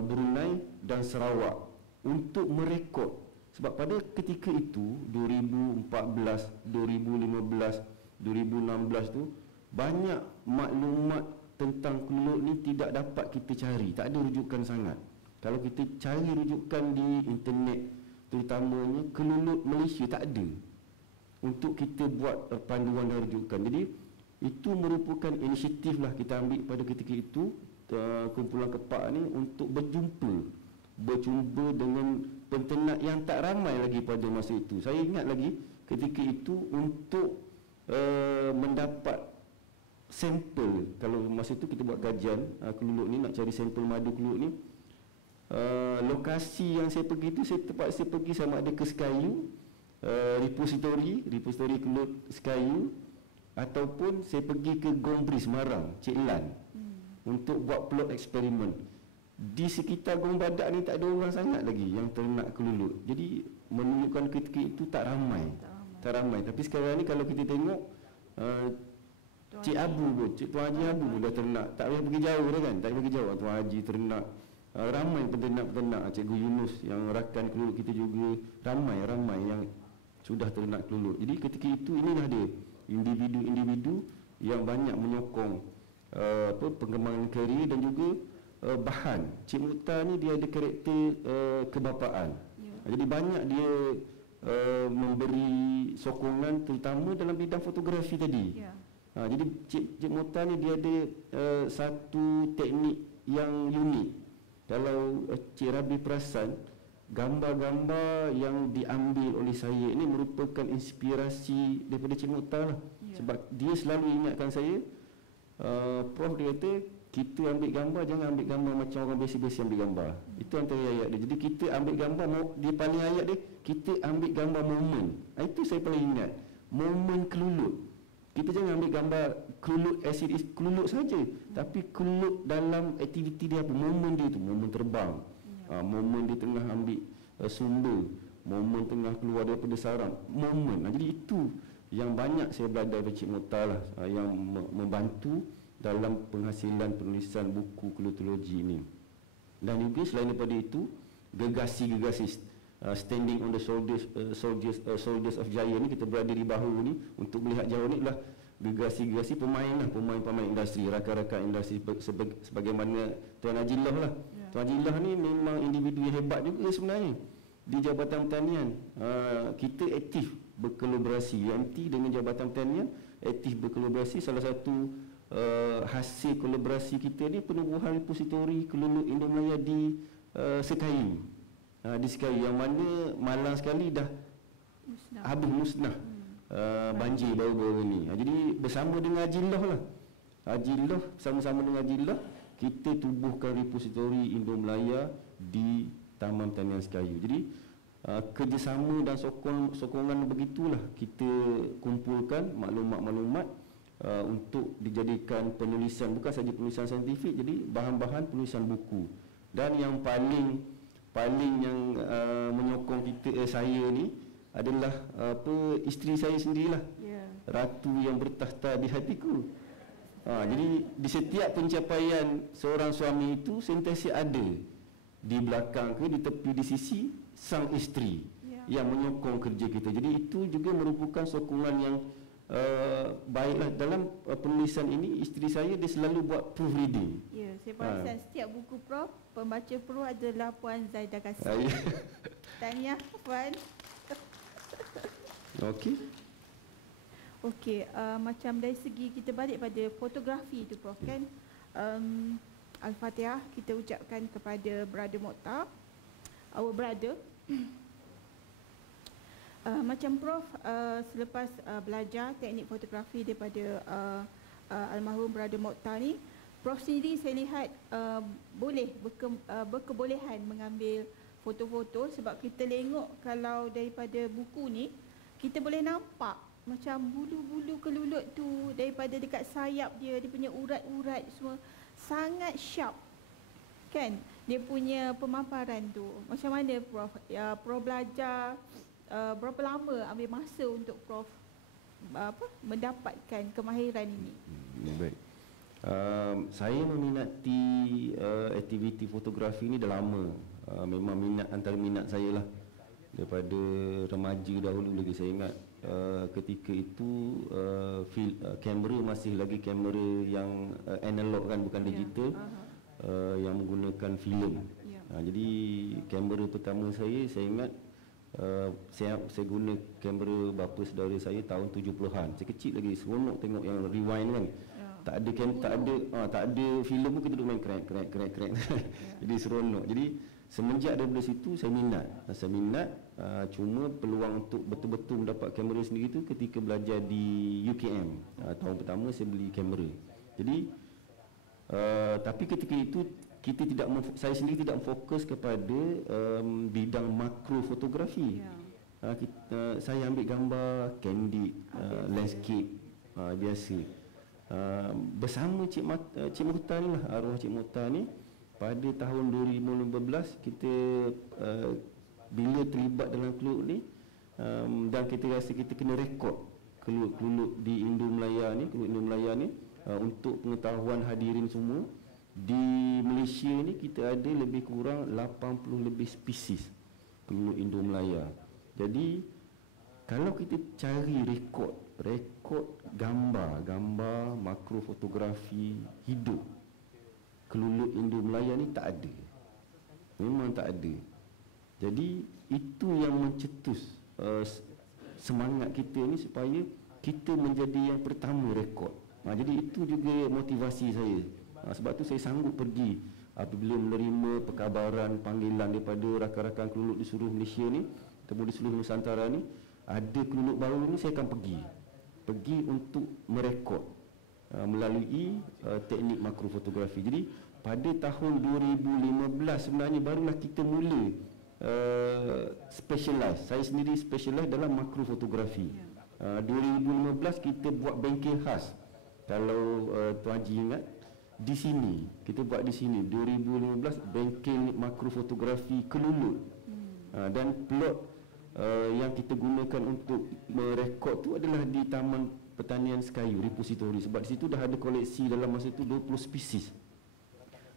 Brunei dan Sarawak untuk merekod. Sebab pada ketika itu 2014, 2015, 2016 tu banyak maklumat tentang kelulut ni tidak dapat kita cari, tak ada rujukan sangat. Kalau kita cari rujukan di internet, terutamanya kelulut Malaysia, tak ada untuk kita buat panduan dan rujukan. Jadi itu merupakan inisiatif lah kita ambil pada ketika itu, kumpulan KEPAK ni, untuk berjumpa dengan penternak yang tak ramai lagi pada masa itu. Saya ingat lagi ketika itu untuk mendapat sampel. Kalau masa itu kita buat kajian kelulut ni, nak cari sampel madu kelulut ni, lokasi yang saya pergi tu, saya terpaksa pergi sama ada ke Sekayu, repository kelulut Sekayu, ataupun saya pergi ke Gombri Semarang, Cik Lan, untuk buat plot eksperimen. Di sekitar Gong Badak ni tak ada orang sangat lagi yang ternak kelulut. Jadi menunjukkan ketika itu tak ramai. Tapi sekarang ni kalau kita tengok Cik Abu pun, Tuan Haji Abu pun dah ternak. Tak payah pergi jauh dah kan, tak payah pergi jauh. Tuan Haji ternak, ramai peternak-peternak. Cikgu Yunus yang rakan kelulut kita juga, ramai yang sudah ternak kelulut. Jadi ketika itu inilah dia, individu-individu yang banyak menyokong pengembangan karier dan juga bahan. Cik Mukhtar ni dia ada karakter kebapaan. Jadi banyak dia memberi sokongan terutama dalam bidang fotografi tadi. Jadi Cik Mukhtar ni dia ada satu teknik yang unik. Kalau Cik Rabi perasan, gambar-gambar yang diambil oleh saya ini merupakan inspirasi daripada Cik Mukhtar lah. Sebab dia selalu ingatkan saya, Prof dia kata, kita ambil gambar, jangan ambil gambar macam orang biasa-biasa ambil gambar. Itu antara ayat dia. Jadi kita ambil gambar, dia paling ayat dia, kita ambil gambar momen. Itu saya paling ingat, momen kelulut. Kita jangan ambil gambar kelulut kelulut saja, tapi kelulut dalam aktiviti dia apa, momen dia tu, momen terbang, momen dia tengah ambil sumber, momen tengah keluar daripada sarang, momen. Jadi itu yang banyak saya belajar dari Cik Mukhtar lah, yang membantu dalam penghasilan penulisan buku kelutologi ini. Dan juga selain daripada itu, gegasi-gegasi standing on the shoulders of giant ni, kita berada di bahu ni untuk melihat jauh ni adalah gegasi-gegasi pemain industri, rakan-rakan industri, sebagaimana Tuan Hajilah lah. Tuan Hajilah ni memang individu yang hebat juga sebenarnya di Jabatan Pertanian. Kita aktif berkolaborasi, UMT dengan Jabatan Pertanian aktif berkolaborasi. Salah satu hasil kolaborasi kita ni penubuhan repositori kelulut Indo-Melayu di Sekayu. Di Sekayu yang mana malang sekali dah habis musnah banjir baru-baru ni. Jadi bersama dengan Hajilah lah, sama-sama dengan Hajilah, kita tubuhkan repositori Indo-Melayu di Taman Pertanian Sekayu. Jadi kerjasama dan sokongan begitulah kita kumpulkan maklumat-maklumat untuk dijadikan penulisan, bukan saja penulisan saintifik, jadi bahan-bahan penulisan buku. Dan yang paling yang menyokong kita, saya ni adalah isteri saya sendirilah, ratu yang bertakhta di hatiku. Jadi di setiap pencapaian seorang suami itu sentiasa ada di belakang ke, di tepi, di sisi sang isteri yang menyokong kerja kita. Jadi itu juga merupakan sokongan yang baiklah dalam penulisan ini. Isteri saya dia selalu buat proofreading. Ya, saya perasan setiap buku Prof, pembaca Prof adalah Puan Zaidah Kassim. Tahniah Puan. Okey, macam dari segi kita balik pada fotografi tu Prof kan, Al-Fatihah kita ucapkan kepada Brother Mokhtar, our brother. Macam Prof selepas belajar teknik fotografi daripada almarhum Brother Mokhtar ni, Prof sendiri saya lihat boleh berkebolehan mengambil foto-foto, sebab kita tengok kalau daripada buku ni kita boleh nampak macam bulu-bulu kelulut tu daripada dekat sayap dia punya urat-urat semua sangat sharp kan, dia punya pemaparan tu. Macam mana Prof? Prof belajar berapa lama ambil masa untuk Prof mendapatkan kemahiran ini? Baik. Saya meminati aktiviti fotografi ni dah lama. Memang antara minat saya lah. Daripada remaja dahulu lagi saya ingat. ketika itu kamera masih lagi kamera yang analog kan, bukan digital, yang menggunakan filem. Jadi kamera pertama saya ingat saya guna kamera bapa saudara saya tahun 70-an. Saya kecil lagi, seronok tengok yang rewind kan. Tak ada filem pun, kita duduk main krek. Jadi seronok. Jadi semenjak daripada situ saya minat. Cuma peluang untuk betul-betul mendapat kamera sendiri tu ketika belajar di UKM. Tahun pertama saya beli kamera. Jadi tapi ketika itu saya sendiri tidak fokus kepada bidang makro fotografi. Saya ambil gambar candid, landscape biasa. Bersama Cik Muhtar ni lah, arwah Cik Muhtar ni, pada tahun 2015 kita bila terlibat dalam keluk ni, dan kita rasa kita kena rekod keluk di Indo Melaya ni, keluk Indo Melaya ni, untuk pengetahuan hadirin semua. Di Malaysia ni kita ada lebih kurang 80 lebih spesies keluk Indo Melaya. Jadi kalau kita cari rekod gambar makro fotografi hidup keluluk Indo Melaya ni, tak ada. Memang tak ada. Jadi itu yang mencetus semangat kita ni supaya kita menjadi yang pertama rekod. Jadi itu juga motivasi saya. Sebab tu saya sanggup pergi apabila menerima perkabaran, panggilan daripada rakan-rakan keluluk di seluruh Malaysia ni ataupun di seluruh Nusantara ni, ada keluluk baru ni, saya akan pergi untuk merekod melalui teknik makro fotografi. Jadi pada tahun 2015 sebenarnya barulah kita mula specialize. Saya sendiri specialize dalam makro fotografi. 2015 kita buat bengkel khas. Kalau Tuan Haji ingat, di sini kita buat di sini 2015 bengkel makro fotografi keluluk. Dan plot yang kita gunakan untuk merekod tu adalah di Taman Pertanian Sekayu Repository, sebab di situ dah ada koleksi dalam masa itu 20 spesies.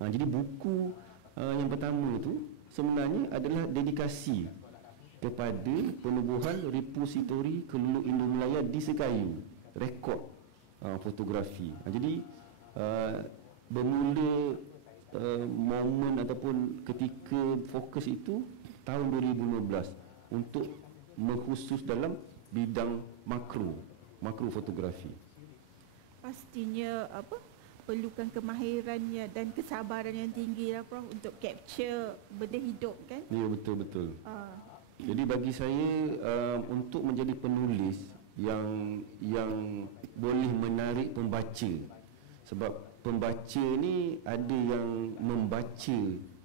Jadi buku yang pertama tu sebenarnya adalah dedikasi kepada penubuhan repository keluluk Indo Melaya di Sekayu, rekod fotografi. Jadi bermula momen ataupun ketika fokus itu tahun 2015 untuk mengkhusus dalam bidang makro fotografi. Pastinya perlukan kemahirannya dan kesabaran yang tinggi lah, Prof, untuk capture benda hidup kan? Ya, betul. Jadi bagi saya untuk menjadi penulis yang boleh menarik pembaca, sebab pembaca ni ada yang membaca,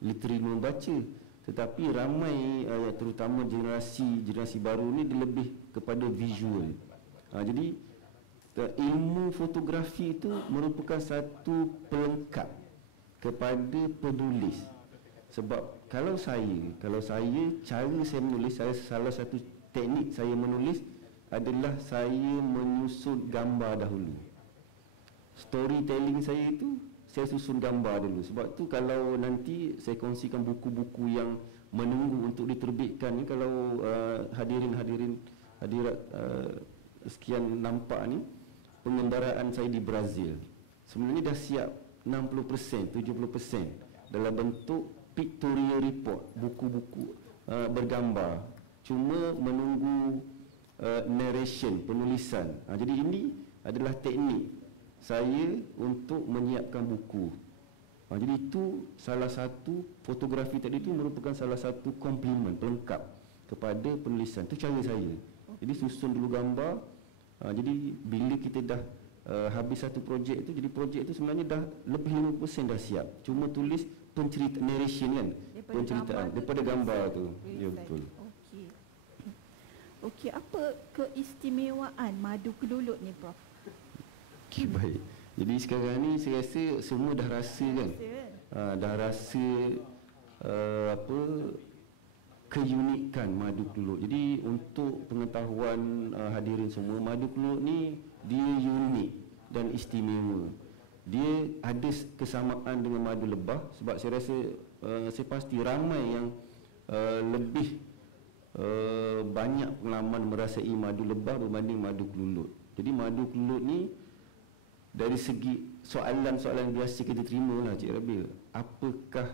literally membaca, tetapi ramai terutama generasi baru ni dia lebih kepada visual. Jadi ilmu fotografi itu merupakan satu pelengkap kepada penulis. Sebab kalau saya cara saya menulis, salah satu teknik saya menulis adalah saya menyusun gambar dahulu. Storytelling saya itu saya susun gambar dulu. Sebab tu kalau nanti saya kongsikan buku-buku yang menunggu untuk diterbitkan ni, kalau hadirat sekian nampak ni, pengembaraan saya di Brazil sebenarnya dah siap 60%, 70% dalam bentuk pictorial report, buku-buku bergambar, cuma menunggu narration, penulisan. Jadi ini adalah teknik saya untuk menyiapkan buku. Jadi itu salah satu, fotografi tadi itu merupakan salah satu komplement, pelengkap kepada penulisan. Itu cara saya. Jadi susun dulu gambar. Jadi bila kita dah habis satu projek itu, jadi projek itu sebenarnya dah lebih 50% dah siap. Cuma tulis pencerita, narration kan, penceritaan daripada gambar tu. Ya, betul. Okey, apa keistimewaan madu keluluk ni, Prof? Okey, baik. Jadi sekarang ni saya rasa semua dah rasa kan. Dah rasa keunikan madu keluluk. Jadi untuk pengetahuan hadirin semua, madu keluluk ni dia unik dan istimewa. Dia ada kesamaan dengan madu lebah, sebab saya rasa saya pasti ramai yang lebih banyak pengalaman merasai madu lebah berbanding madu kelulut. Jadi madu kelulut ni dari segi soalan-soalan biasa kita terima lah Cik Rabil, apakah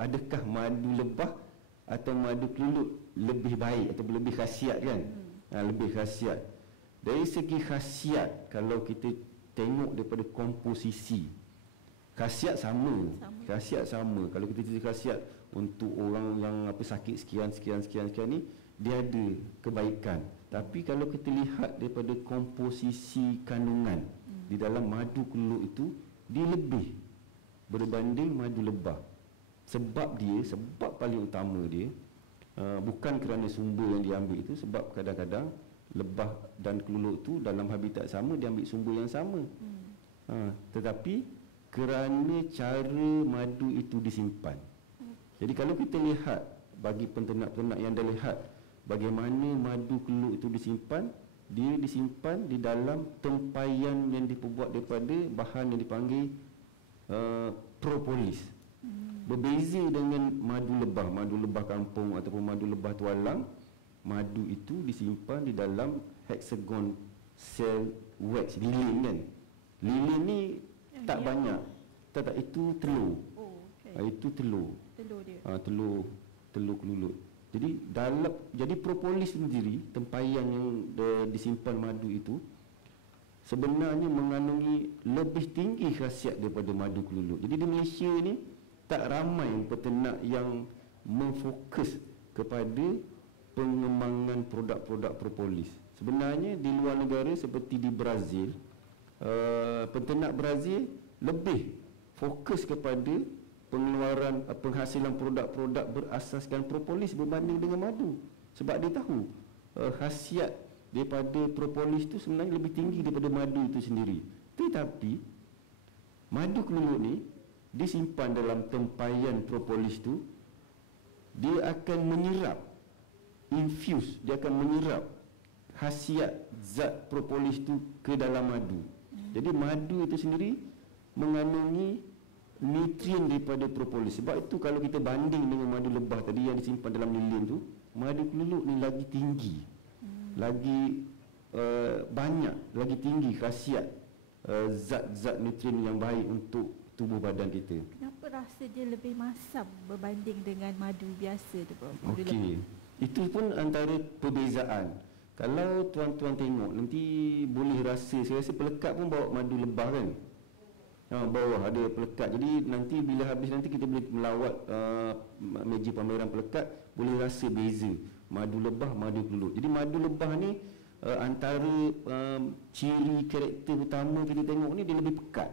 adakah madu lebah atau madu kelulut lebih baik atau lebih khasiat kan? Lebih khasiat. Dari segi khasiat, kalau kita tengok daripada komposisi, khasiat sama. Khasiat sama. Kalau kita cerita khasiat untuk orang yang sakit sekian ni, dia ada kebaikan. Tapi kalau kita lihat daripada komposisi kandungan di dalam madu kelulut itu, dia lebih berbanding madu lebah. Sebab paling utama dia bukan kerana sumber yang diambil itu, sebab kadang-kadang lebah dan kelulut tu dalam habitat sama, dia ambil sumber yang sama. Tetapi kerana cara madu itu disimpan. Jadi kalau kita lihat, bagi penternak-penternak yang dah lihat bagaimana madu kelulut itu disimpan, dia disimpan di dalam tempayan yang diperbuat daripada bahan yang dipanggil propolis. Berbeza dengan madu lebah kampung ataupun madu lebah tualang, madu itu disimpan di dalam hexagon cell wax, lilin kan. Lilin ni tak banyak. Tak, itu telur. Itu telur. Telur dia. Telur kelulut. Jadi propolis sendiri, tempayan yang disimpan madu itu sebenarnya mengandungi lebih tinggi khasiat daripada madu kelulut. Jadi di Malaysia ni tak ramai peternak yang memfokus kepada pengembangan produk-produk propolis. Sebenarnya di luar negara seperti di Brazil, peternak Brazil lebih fokus kepada pengeluaran penghasilan produk-produk berasaskan propolis berbanding dengan madu. Sebab dia tahu khasiat daripada propolis itu sebenarnya lebih tinggi daripada madu itu sendiri. Tetapi madu kelulut ni disimpan dalam tempayan propolis tu, dia akan menyerap, dia akan menyerap khasiat zat propolis tu ke dalam madu. Jadi madu itu sendiri mengandungi nutrien daripada propolis. Sebab itu kalau kita banding dengan madu lebah tadi yang disimpan dalam lilin tu, madu kelulut ni lagi tinggi, lagi banyak, lagi tinggi khasiat zat-zat nutrien yang baik untuk tubuh badan kita. Kenapa rasa dia lebih masam berbanding dengan madu biasa tu, Prof? Okey. Itu pun antara perbezaan. Kalau tuan-tuan tengok nanti boleh rasa, saya rasa pelekat pun bawa madu lebah kan. Bawah ada pelekat. Jadi nanti bila habis nanti kita boleh melawat meja pameran pelekat, boleh rasa beza madu lebah, madu kelulut. Jadi madu lebah ni antara ciri karakter utama kita tengok ni, dia lebih pekat.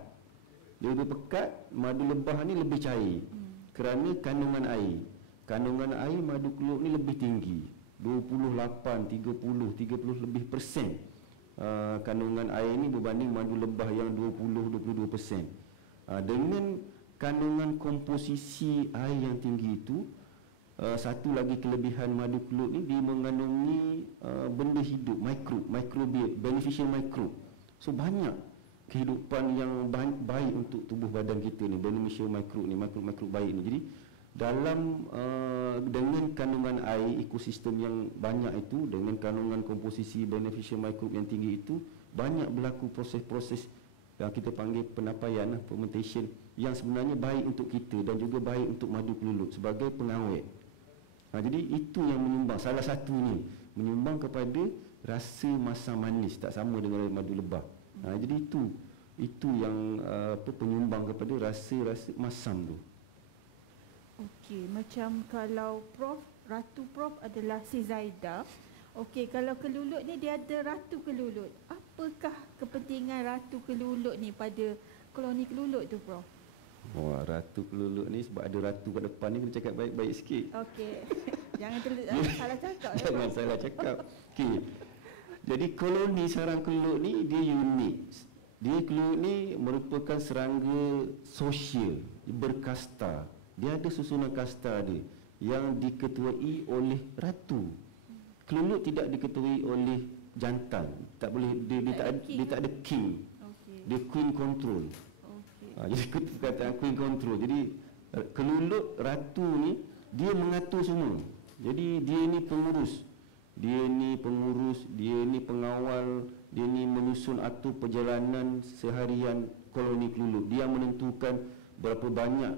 Dia lebih pekat. Madu lebah ni lebih cair kerana kandungan air. Kandungan air madu kelulut ni lebih tinggi, 28, 30 lebih persen. Kandungan air ni berbanding madu lebah yang 20-22%. Dengan kandungan komposisi air yang tinggi itu, satu lagi kelebihan madu kelulut ni, dia mengandungi benda hidup, mikrobial, beneficial microbe. So banyak kehidupan yang baik untuk tubuh badan kita ni, beneficial microbe ni, mikrob baik ni. Jadi dalam dengan kandungan air, ekosistem yang banyak itu, dengan kandungan komposisi beneficial microbe yang tinggi itu, banyak berlaku proses-proses yang kita panggil penapaian, fermentation, yang sebenarnya baik untuk kita dan juga baik untuk madu kelulut sebagai pengawet. Jadi itu yang menyumbang, salah satu ni menyumbang kepada rasa masam manis, tak sama dengan madu lebah. Jadi itu yang penyumbang kepada rasa masam tu. Okey, macam kalau Ratu Prof adalah si Zaida. Okey, kalau kelulut ni dia ada Ratu Kelulut. Apakah kepentingan Ratu Kelulut ni pada koloni kelulut tu, Prof? Ratu Kelulut ni sebab ada ratu kat depan ni, kena cakap baik-baik sikit. Okey. Jangan salah cakap. Jangan salah cakap. Okey. Jadi koloni sarang kelulut ni dia unik. Dia kelulut ni merupakan serangga sosial, berkasta. Dia ada susunan kasta dia yang diketuai oleh ratu. Kelulut tidak diketuai oleh jantan. Tak boleh, dia tak ada king. Okay. Dia queen control. Okay. Jadi perkataan queen control. Jadi kelulut ratu ni dia mengatur semua. Jadi dia ni pengurus. dia ni pengurus, dia ni pengawal, dia ni menyusun atur perjalanan seharian koloni kelulut. Dia menentukan berapa banyak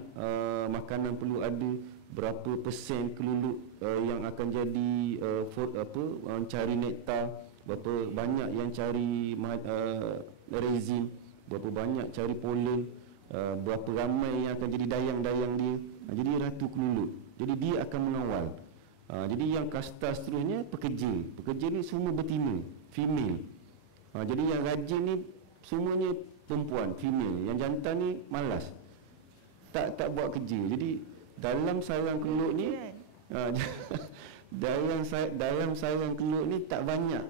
makanan perlu ada, berapa persen kelulut yang akan jadi cari nektar, berapa banyak yang cari resin, berapa banyak cari polen, berapa ramai yang akan jadi dayang-dayang dia. Jadi ratu kelulut. Jadi dia akan mengawal. Jadi yang kasta seterusnya pekerja. Pekerja ni semua betina, female. Jadi yang rajin ni semuanya perempuan, female. Yang jantan ni malas. Tak buat kerja. Jadi dalam sarang kelulut ni dalam sarang kelulut ni tak banyak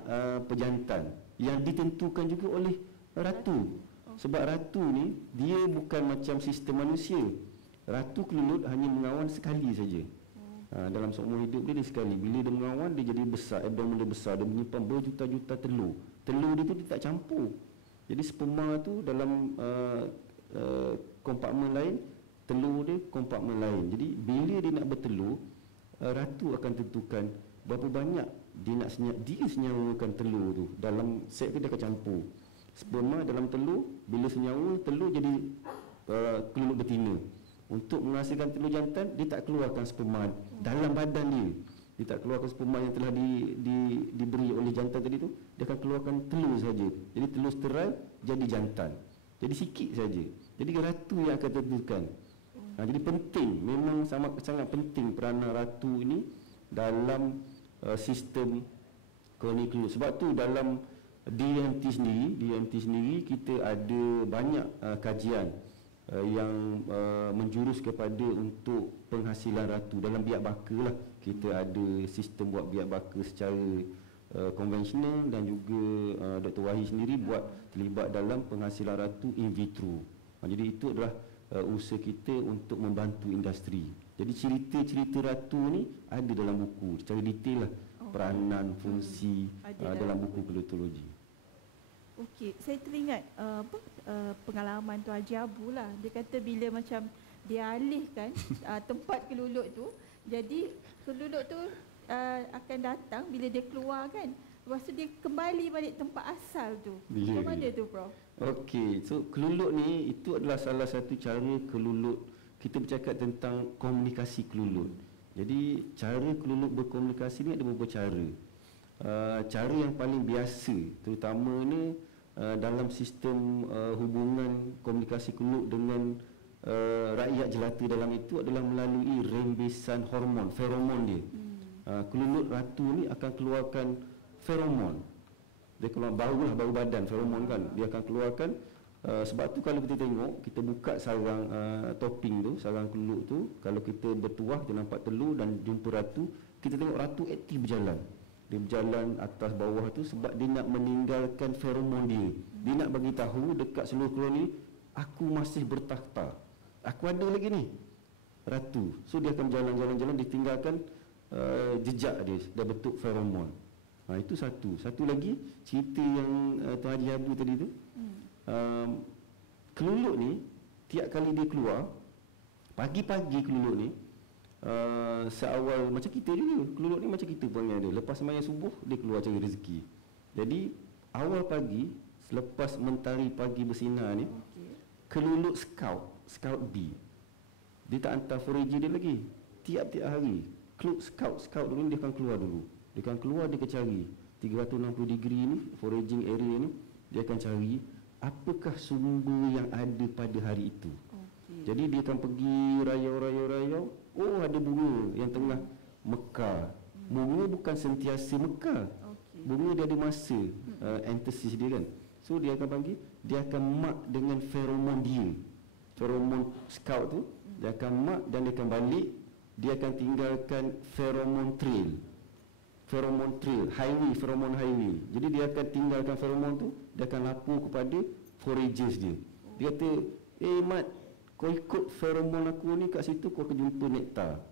pejantan yang ditentukan juga oleh ratu. Sebab ratu ni dia bukan macam sistem manusia. Ratu kelulut hanya mengawan sekali saja. Dalam seumur hidup dia sekali. Bila dia mengawan, dia jadi besar, abdomen dia besar, dia menyimpan berjuta-juta telur. Telur dia tu dia tak campur. Jadi sperma tu dalam kompartmen lain, telur dia kompartmen lain. Jadi bila dia nak bertelur, ratu akan tentukan berapa banyak dia senyawakan telur tu. Dalam set tu dia akan campur sperma dalam telur. Bila senyawa, telur jadi kelulut betina. Untuk menghasilkan telur jantan, dia tak keluarkan sperma dalam badan dia. Dia tak keluarkan sperma yang telah diberi oleh jantan tadi tu. Dia akan keluarkan telur saja. Jadi telur sterile jadi jantan. Jadi sikit saja. Jadi ratu yang akan tentukan. Jadi penting, memang sangat penting peranan ratu ini dalam sistem koloni kelulut. Sebab tu dalam DMT sendiri kita ada banyak kajian yang menjurus kepada untuk penghasilan ratu. Dalam biak baka lah, kita ada sistem buat biak baka secara konvensional, dan juga Dr. Wahid sendiri buat terlibat dalam penghasilan ratu in vitro. Jadi itu adalah usaha kita untuk membantu industri. Jadi cerita-cerita ratu ni ada dalam buku secara detail lah, peranan, fungsi dalam buku kelutologi. Okey, saya teringat pengalaman tu Haji Abu lah. Dia kata bila macam dia alihkan tempat kelulut tu, jadi kelulut tu akan datang bila dia keluar kan. Lepas tu dia kembali balik tempat asal tu. Macam mana tu, Prof? Okey, so kelulut ni itu adalah salah satu cara kelulut. Kita bercakap tentang komunikasi kelulut. Jadi cara kelulut berkomunikasi ni ada beberapa cara. Cara yang paling biasa terutamanya dalam sistem hubungan komunikasi kelulut dengan rakyat jelata dalam itu adalah melalui rembesan hormon, feromon dia. Kelulut ratu ni akan keluarkan feromon. Dia keluar bau badan, feromon kan. Dia akan keluarkan, sebab tu kalau kita tengok, kita buka sarang topping tu, sarang kelulut tu, kalau kita bertuah, kita nampak telur dan jumpa ratu, kita tengok ratu aktif berjalan. Dia berjalan atas bawah tu sebab dia nak meninggalkan feromon dia. Dia nak bagi tahu dekat seluruh koloni, aku masih bertakhta. Aku ada lagi ni, ratu. So dia akan berjalan-jalan, dia tinggalkan jejak dia, dah bentuk feromon. Itu satu. Satu lagi, cerita yang Tuan Haji Abu tadi tu, kelulut ni, tiap kali dia keluar, pagi-pagi kelulut ni, seawal macam kita juga, kelulut ni macam kita panggil dia. Lepas sembahyang subuh, dia keluar cari rezeki. Jadi, awal pagi, selepas mentari pagi bersinar ni, kelulut scout B, dia tak hantar forager dia lagi. Tiap-tiap hari, scout dulu dia akan keluar dulu. Dia akan keluar, dia akan cari 360 degree ni, foraging area ni, dia akan cari apakah sumber yang ada pada hari itu. Jadi dia akan pergi rayau, oh ada bunga yang tengah mekar. Bunga bukan sentiasa mekar. Bunga dia ada masa antesis dia kan. So dia akan panggil, dia akan mark dengan feromon dia. Feromon scout tu, dia akan mark dan dia akan balik, dia akan tinggalkan feromon trail. Feromon trail, feromon highway. Jadi dia akan tinggalkan feromon tu, dia akan lapor kepada foragers dia. Dia kata, Mat, kau ikut feromon aku ni kat situ, kau akan jumpa nektar.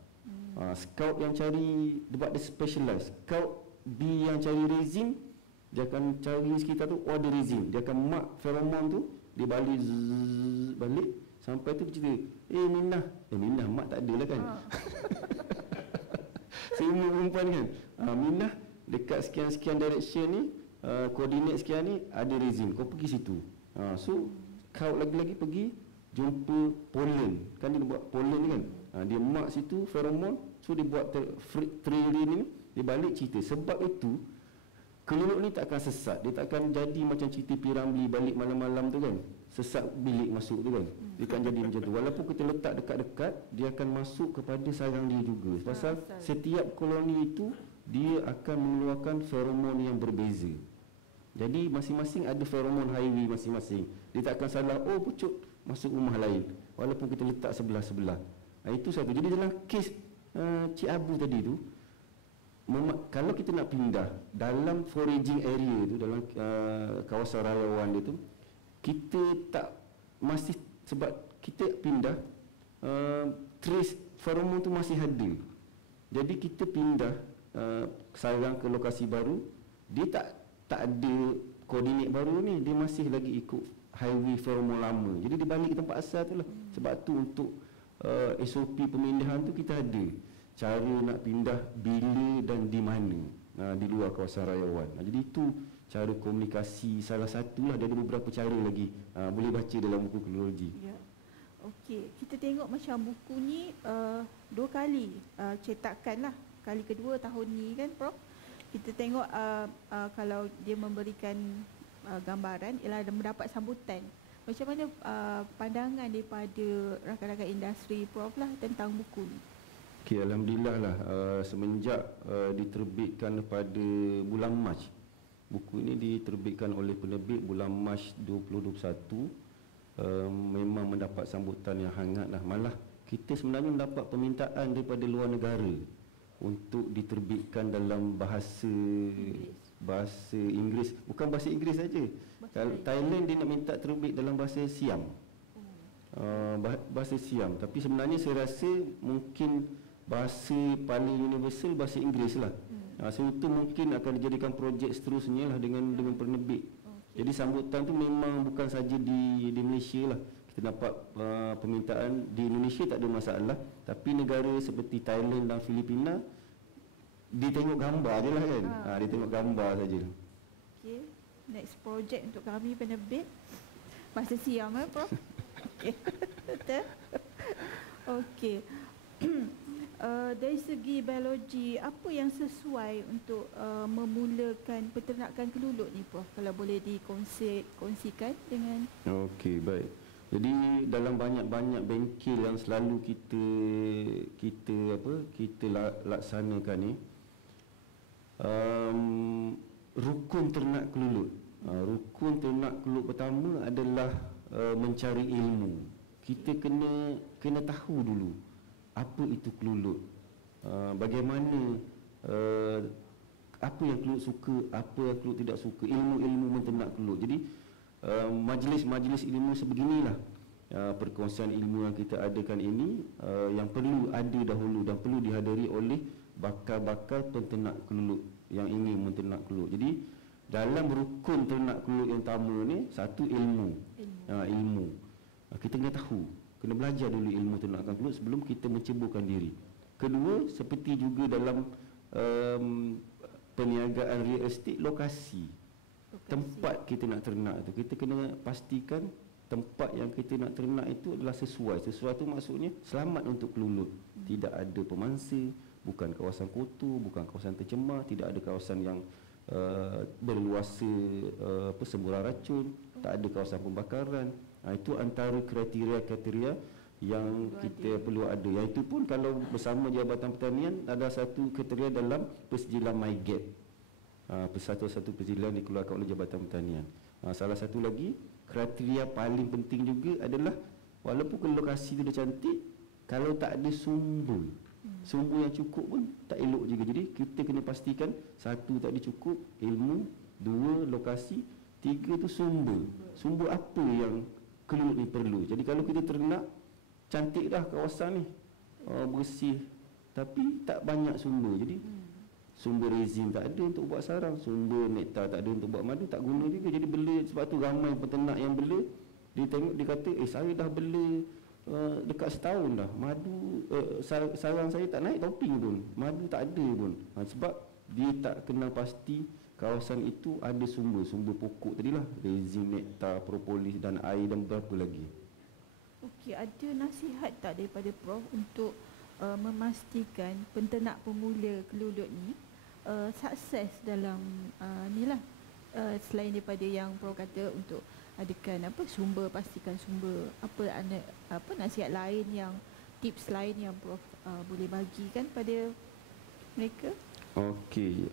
Scout yang cari, sebab dia specialize. Scout B yang cari resin, dia akan cari sekitar tu, oh ada resin. Dia akan mark feromon tu, dia balik, balik. Sampai tu dia cerita, Minah, Mat tak ada lah kan. Semua perempuan kan, Minah dekat sekian-sekian direction ni, koordinat sekian ni ada resin, kau pergi situ. So kau lagi-lagi pergi jumpa pollen, kan dia buat pollen ni kan, dia mark situ feromon, so dia buat trail ni, dia balik cerita. Sebab itu keluluk ni tak akan sesat, dia tak akan jadi macam cerita Piramli balik malam-malam tu kan, sesat bilik masuk tu kan, dia akan jadi macam tu. Walaupun kita letak dekat-dekat, dia akan masuk kepada sarang dia juga. Pasal setiap koloni itu dia akan mengeluarkan feromon yang berbeza. Jadi masing-masing ada feromon highway masing-masing. Dia tak akan salah, oh pucuk masuk rumah lain walaupun kita letak sebelah-sebelah. Itu satu. Jadi dalam kes Cik Abu tadi tu, kalau kita nak pindah dalam foraging area tu, dalam kawasan rayawan dia tu, kita tak masih, sebab kita pindah, trace feromon tu masih ada. Jadi kita pindah sarang ke lokasi baru, dia tak ada koordinat baru ni, dia masih lagi ikut highway feromon lama. Jadi dia balik ke tempat asal tu lah. Sebab tu untuk SOP pemindahan tu kita ada cara nak pindah bila dan di mana, di luar kawasan rayawan. Jadi itu cara komunikasi salah satulah, dia ada beberapa cara lagi, boleh baca dalam buku kelologi. Ya. Okey, kita tengok macam buku ni 2 kali cetakan lah. Kali kedua tahun ni kan Prof. Kita tengok kalau dia memberikan gambaran, ialah mendapat sambutan. Macam mana pandangan daripada rakan-rakan industri Prof lah tentang buku ni? Okay, Alhamdulillah lah, semenjak diterbitkan pada bulan Mac, buku ini diterbitkan oleh penerbit bulan Mac 2021, memang mendapat sambutan yang hangat lah. Malah kita sebenarnya mendapat permintaan daripada luar negara untuk diterbitkan dalam bahasa Inggeris. Bukan bahasa Inggeris saja. Kalau Thailand dia nak minta terbit dalam bahasa Siam. Bahasa Siam. Tapi sebenarnya saya rasa mungkin bahasa paling universal bahasa Inggeris lah. So itu mungkin akan dijadikan projek seterusnya lah dengan penerbit. Jadi sambutan tu memang bukan saja di Malaysia lah. Kita dapat permintaan di Indonesia, tak ada masalah. Tapi negara seperti Thailand dan Filipina, dia tengok gambar je lah kan. Dia tengok gambar saja. Okay, next project untuk kami penerbit bahasa Siam Prof. Okay. Betul. Okay. Dari segi biologi, apa yang sesuai untuk memulakan peternakan keluluk ni Prof? Kalau boleh dikongsikan dengan. Okey, baik. Jadi dalam banyak-banyak bengkel yang selalu kita laksanakan ni, rukun ternak keluluk. Rukun ternak keluluk pertama adalah mencari ilmu. Kita kena tahu dulu apa itu keluluk, bagaimana, apa yang keluluk suka, apa yang keluluk tidak suka, ilmu-ilmu menternak keluluk. Jadi majlis-majlis ilmu sebeginilah, perkongsian ilmu yang kita adakan ini yang perlu ada dahulu dan perlu dihadiri oleh bakal-bakal penternak keluluk yang ingin menternak keluluk. Jadi dalam rukun ternak keluluk yang pertama ni, satu ilmu. Ilmu. Kita kena tahu, kena belajar dulu ilmu ternakan keluluk sebelum kita menceburkan diri. Kedua, seperti juga dalam perniagaan real estate, lokasi. Tempat kita nak ternak tu, kita kena pastikan tempat yang kita nak ternak itu adalah sesuai. Sesuai tu maksudnya selamat untuk keluluk. Tidak ada pemangsa, bukan kawasan kotor, bukan kawasan tercemar, tidak ada kawasan yang berluasa semburan racun, tak ada kawasan pembakaran. Itu antara kriteria-kriteria yang kita perlu ada. Yang itu pun kalau bersama Jabatan Pertanian, ada satu kriteria dalam persijilan MyGap. Satu persijilan dikeluarkan oleh Jabatan Pertanian. Salah satu lagi kriteria paling penting juga adalah, walaupun lokasi itu dah cantik, kalau tak ada sumber yang cukup pun tak elok juga. Jadi kita kena pastikan, satu, tak ada cukup ilmu, dua, lokasi, tiga tu sumber apa yang keluluk ni perlu. Jadi kalau kita ternak, cantik dah kawasan ni, bersih, tapi tak banyak sumber. Jadi sumber rezin tak ada untuk buat sarang, sumber nektar tak ada untuk buat madu, tak guna juga. Jadi bela, sebab tu ramai peternak yang bela, dia tengok, dia kata, saya dah bela dekat setahun dah, madu sarang saya tak naik topping pun, madu tak ada pun. Sebab dia tak kenal pasti kawasan itu ada sumber pokok tadilah, resin, nektar, propolis dan air dan berapa lagi. Okey, ada nasihat tak daripada Prof untuk memastikan penternak pemula Kelulut ni sukses dalam selain daripada yang Prof kata untuk adakan sumber, pastikan sumber, apa nasihat lain yang tips lain yang Prof boleh bagikan pada mereka? Okey,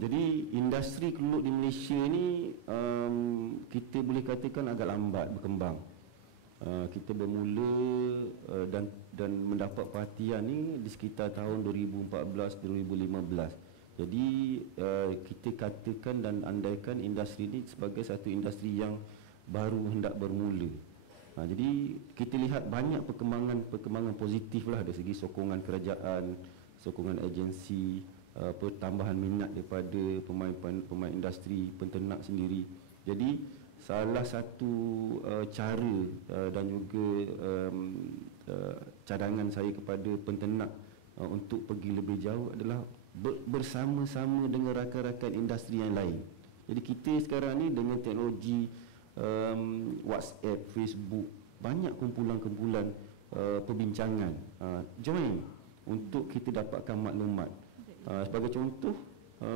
jadi industri kelulut di Malaysia ni kita boleh katakan agak lambat berkembang. Kita bermula dan mendapat perhatian ni di sekitar tahun 2014-2015. Jadi kita katakan dan andaikan industri ni sebagai satu industri yang baru hendak bermula. Jadi kita lihat banyak perkembangan positif lah dari segi sokongan kerajaan, sokongan agensi, pertambahan minat daripada pemain industri penternak sendiri. Jadi salah satu cara dan juga cadangan saya kepada penternak untuk pergi lebih jauh adalah bersama-sama dengan rakan-rakan industri yang lain. Jadi kita sekarang ni dengan teknologi WhatsApp, Facebook, banyak kumpulan-kumpulan perbincangan. Join untuk kita dapatkan maklumat. Sebagai contoh,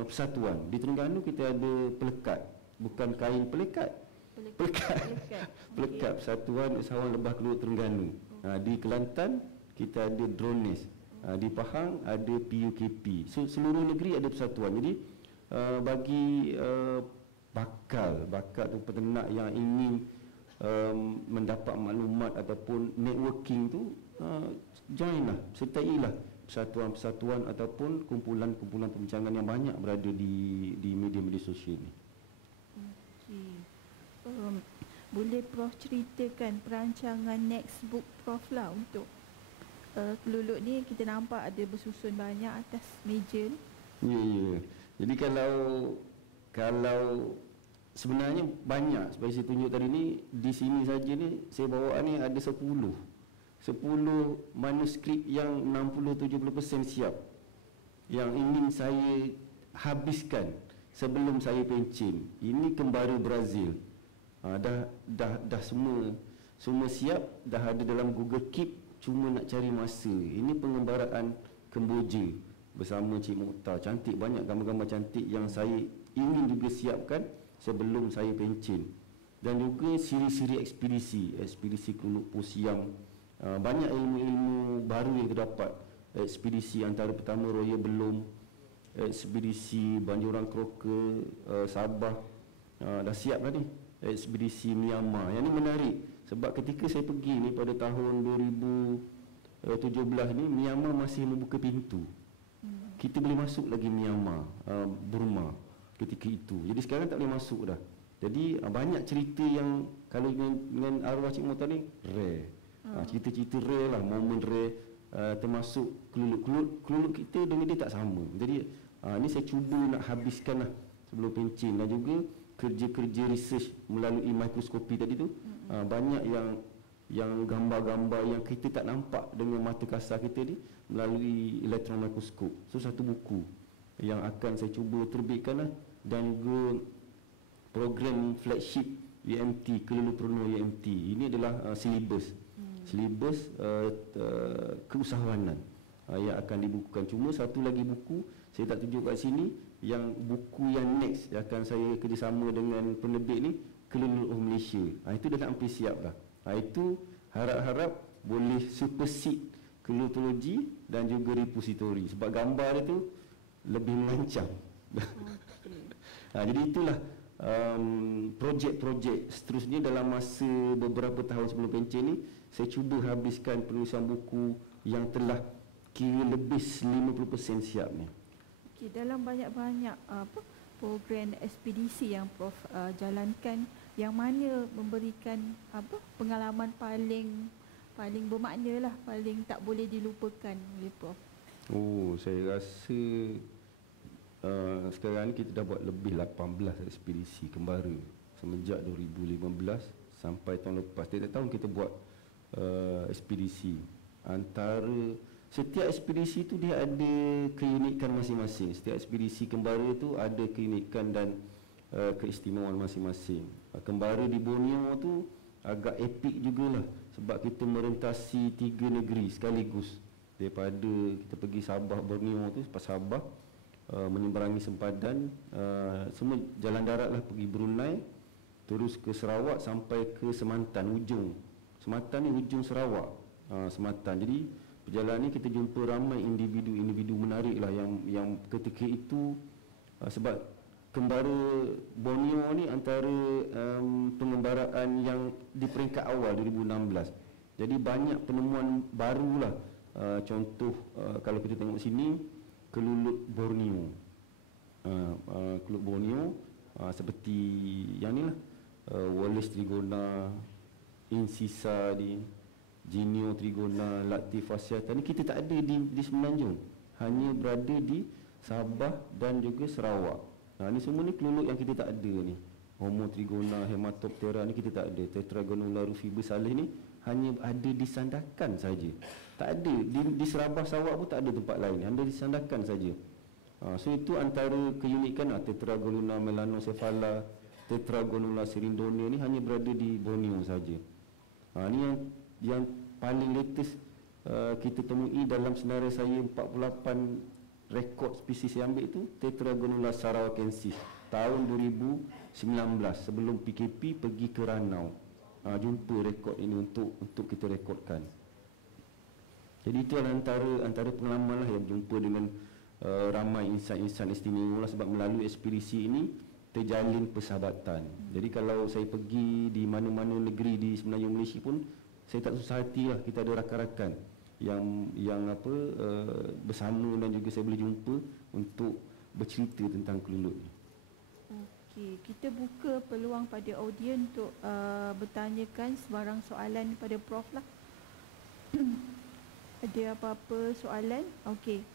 persatuan di Terengganu kita ada pelekat, bukan kain pelekat, pelekat Persatuan Usahawan Lebah Kelulut Terengganu. Di Kelantan kita ada Drones, di Pahang ada PUKP. So, seluruh negeri ada persatuan. Jadi bagi bakal tu peternak yang ingin mendapat maklumat ataupun networking tu, joinlah, sertailah persatuan-persatuan ataupun kumpulan-kumpulan perbincangan yang banyak berada di media-media sosial ni. Okey. Boleh Prof ceritakan perancangan next book Prof lah untuk Kelulut ni? Kita nampak ada bersusun banyak atas meja ni. Ya. Jadi kalau sebenarnya banyak, seperti saya tunjuk tadi ni, di sini saja ni saya bawa ni ada 10 manuskrip yang 60-70% siap, yang ingin saya habiskan sebelum saya pencen. Ini kembara Brazil. Dah semua siap, dah ada dalam Google Keep, cuma nak cari masa. Ini pengembaraan Kemboja bersama Cik Mokhtar. Cantik, banyak gambar-gambar cantik yang saya ingin juga siapkan sebelum saya pencen. Dan juga siri-siri ekspedisi Kelulut Posiam. Banyak ilmu-ilmu baru yang terdapat. Ekspedisi antara pertama Royal Belum, ekspedisi Banjuran Croker, Sabah, dah siap dah ni. Ekspedisi Myanmar. Yang ni menarik sebab ketika saya pergi ni pada tahun 2017 ni, Myanmar masih membuka pintu. Kita boleh masuk lagi Myanmar, Burma ketika itu. Jadi sekarang tak boleh masuk dah. Jadi banyak cerita yang kalau dengan arwah Cik Mokhtar ni rare. Cerita-cerita rare lah, momen rare, termasuk Kelulut kita dengan dia tak sama. Jadi ni saya cuba nak habiskan lah sebelum pencen. Dan juga kerja-kerja research melalui mikroskopi tadi tu, banyak yang gambar-gambar yang kita tak nampak dengan mata kasar kita ni melalui elektron mikroskop. So satu buku yang akan saya cuba terbitkan lah. Dan juga program flagship UMT, Kelulut Prono UMT. Ini adalah silibus keusahawanan yang akan dibukukan. Cuma satu lagi buku saya tak tunjuk kat sini, yang buku yang next yang akan saya kerjasama dengan penerbit ni, Kelulut of Malaysia. Itu dah hampir siap dah. Itu harap-harap boleh supersede kelulutologi dan juga repository, sebab gambar dia tu lebih mengancam. Jadi itulah projek-projek seterusnya dalam masa beberapa tahun sebelum pencen ni. Saya cuba habiskan penulisan buku yang telah kira lebih 50% siap ni. Okey, dalam banyak-banyak program ekspedisi yang Prof jalankan, yang mana memberikan pengalaman paling bermakna lah, paling tak boleh dilupakan oleh Prof? Saya rasa sekarang ni kita dah buat lebih 18 ekspedisi kembara semenjak 2015 sampai tahun lepas. Setiap tahun kita buat ekspedisi. Antara setiap ekspedisi tu dia ada keunikan masing-masing. Setiap ekspedisi kembara tu ada keunikan dan keistimewaan masing-masing. Kembara di Borneo tu agak epik jugalah sebab kita merentasi 3 negeri sekaligus. Daripada kita pergi Sabah Borneo tu, pas Sabah menyeberangi sempadan, semua jalan darat lah, pergi Brunei, terus ke Sarawak sampai ke Semantan ujung. Semantan ni ujung Sarawak, Semantan. Jadi perjalanan ni kita jumpa ramai individu-individu menarik lah yang ketika itu sebab kembara Borneo ni antara pengembaraan yang di peringkat awal 2016. Jadi banyak penemuan baru lah. Contoh kalau kita tengok sini, kelulut Borneo. Kelulut Borneo seperti yang ni lah, Wallace Trigona, Insisa di Genio Trigona, Lactifasciata ni kita tak ada di Semenanjung, hanya berada di Sabah dan juga Sarawak. Ni semua ni kelulut yang kita tak ada ni. Homo Trigona, Hematoptera ni kita tak ada. Tetragonula rufibus saleh ni hanya ada di Sandakan saja. Tak ada di Serabah Sarawak pun tak ada tempat lain, hanya di Sandakan saja. So itu antara keunikan Tetragonula melanocephala, Tetragonula sirindonia ni hanya berada di Borneo saja. Ni yang paling latest kita temui dalam senarai saya 48 rekod spesies yang ambil itu Tetragonula sarawakensis tahun 2019 sebelum PKP pergi ke Ranau. Jumpa rekod ini untuk kita rekodkan. Jadi itu antara pengalaman lah yang jumpa dengan ramai insan-insan istimewa lah, sebab melalui ekspedisi ini terjalin persahabatan. Jadi kalau saya pergi di mana-mana negeri di Semenanjung Malaysia pun saya tak susah hati lah, kita ada rakan-rakan yang bersama dan juga saya boleh jumpa untuk bercerita tentang kelulut ni. Okey, kita buka peluang pada audien untuk bertanyakan sebarang soalan kepada Prof lah. Ada apa-apa soalan? Okey.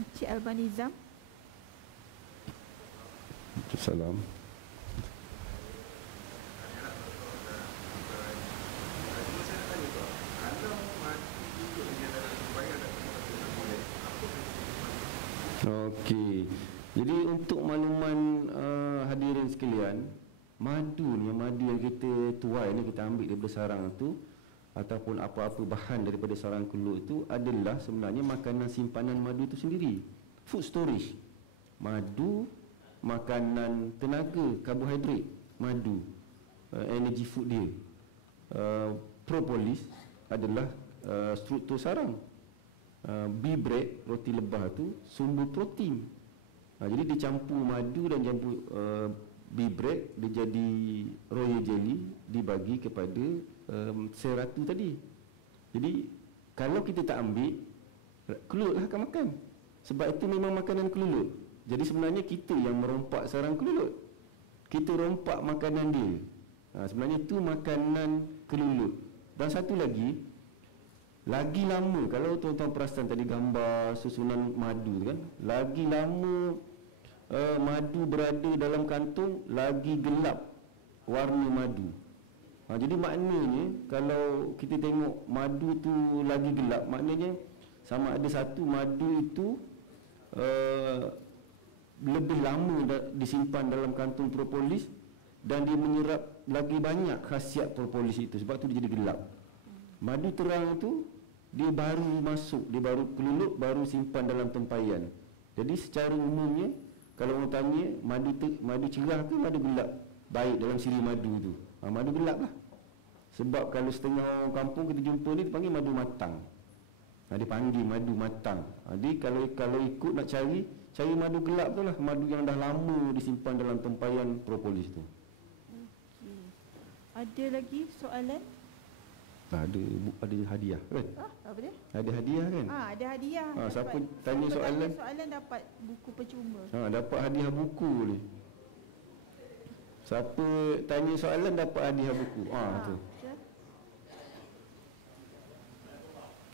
Encik Albanizam. Salam. Okey. Jadi untuk makluman hadirin sekalian, madu yang kita tuai ni, kita ambil daripada sarang tu ataupun apa-apa bahan daripada sarang kelulut itu adalah sebenarnya makanan simpanan madu itu sendiri. Food storage. Madu, makanan tenaga, karbohidrat, madu, energy food dia. Propolis adalah struktur sarang. Bee bread, roti lebah tu sumber protein. Jadi dicampur madu dan campur bee bread, dia jadi royal jelly, dibagi kepada sel ratu tadi. Jadi kalau kita tak ambil, kelulut lah akan makan. Sebab itu memang makanan kelulut. Jadi sebenarnya kita yang merompak sarang kelulut, kita rompak makanan dia. Sebenarnya itu makanan kelulut. Dan satu lagi lama, kalau tuan-tuan perasan tadi gambar susunan madu kan, lagi lama madu berada dalam kantung, lagi gelap warna madu. Jadi maknanya kalau kita tengok madu tu lagi gelap, maknanya sama ada satu madu itu lebih lama disimpan dalam kantung propolis dan dia menyerap lagi banyak khasiat propolis itu, sebab tu dia jadi gelap. Madu terang tu dia baru masuk, dia baru kelulut, baru simpan dalam tempayan. Jadi secara umumnya kalau orang tanya madu cerah ke madu gelap baik dalam siri madu tu, madu gelap lah. Sebab kalau setengah orang kampung kita jumpa ni dipanggil madu matang. Dia panggil madu matang. Jadi kalau ikut nak cari madu gelap tu lah, madu yang dah lama disimpan dalam tempayan propolis tu. Okey. Ada lagi soalan? Ada hadiah kan? Apa dia? Ada hadiah kan? Ada hadiah. Siapa tanya soalan? Soalan dapat buku percuma. Dapat hadiah buku ni. Siapa tanya soalan dapat hadiah buku. Tu.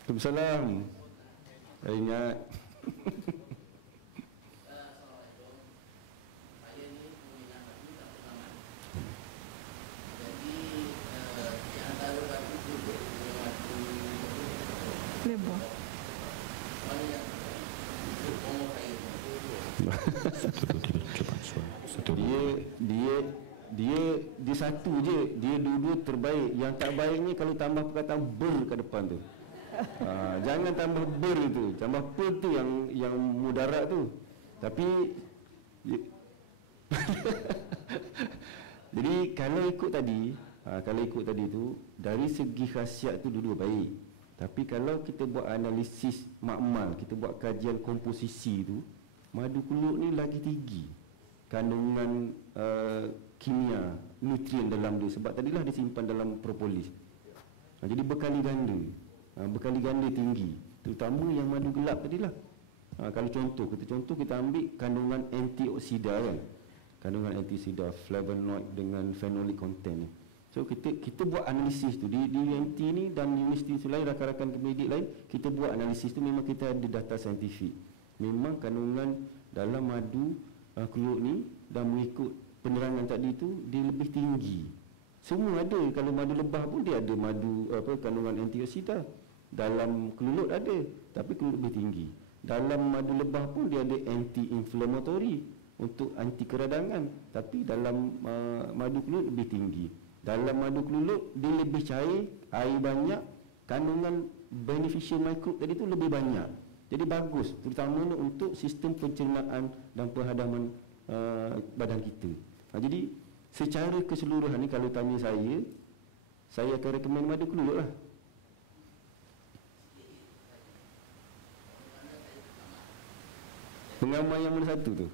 Waalaikumsalam. Saya ingat. Lebah. Dia satu je, dia dua-dua terbaik. Yang tak baiknya kalau tambah perkataan ber kat depan tu. Jangan tambah ber tu, tambah per tu yang mudarat tu. Tapi jadi kalau ikut tadi tu dari segi khasiat tu dua-dua baik. Tapi kalau kita buat analisis makmal, kita buat kajian komposisi tu, madu keluak ni lagi tinggi kandungan kimia, nutrien dalam dia, sebab tadilah dia simpan dalam propolis. Jadi berkali ganda tinggi, terutama yang madu gelap tadilah. Kalau contoh kita ambil kandungan antioksida kan, kandungan antioksida, flavonoid dengan phenolic content ni. So kita buat analisis tu di UMT ni dan universiti lain, rakan-rakan pendidik lain, kita buat analisis tu, memang kita ada data saintifik. Memang kandungan dalam madu keluak ni dan mengikut penerangan tadi tu dia lebih tinggi. Semua ada. Kalau madu lebah pun dia ada madu kandungan antioksida. Dalam kelulut ada, tapi kelulut lebih tinggi. Dalam madu lebah pun dia ada anti-inflammatory untuk anti keradangan, tapi dalam madu kelulut lebih tinggi. Dalam madu kelulut dia lebih cair, air banyak, kandungan beneficial microbe tadi tu lebih banyak. Jadi bagus, terutamanya untuk sistem pencernaan dan penghadaman badan kita. Jadi secara keseluruhan ni kalau tanya saya akan rekomen madu kelulut lah. Pengamal yang mana satu tu?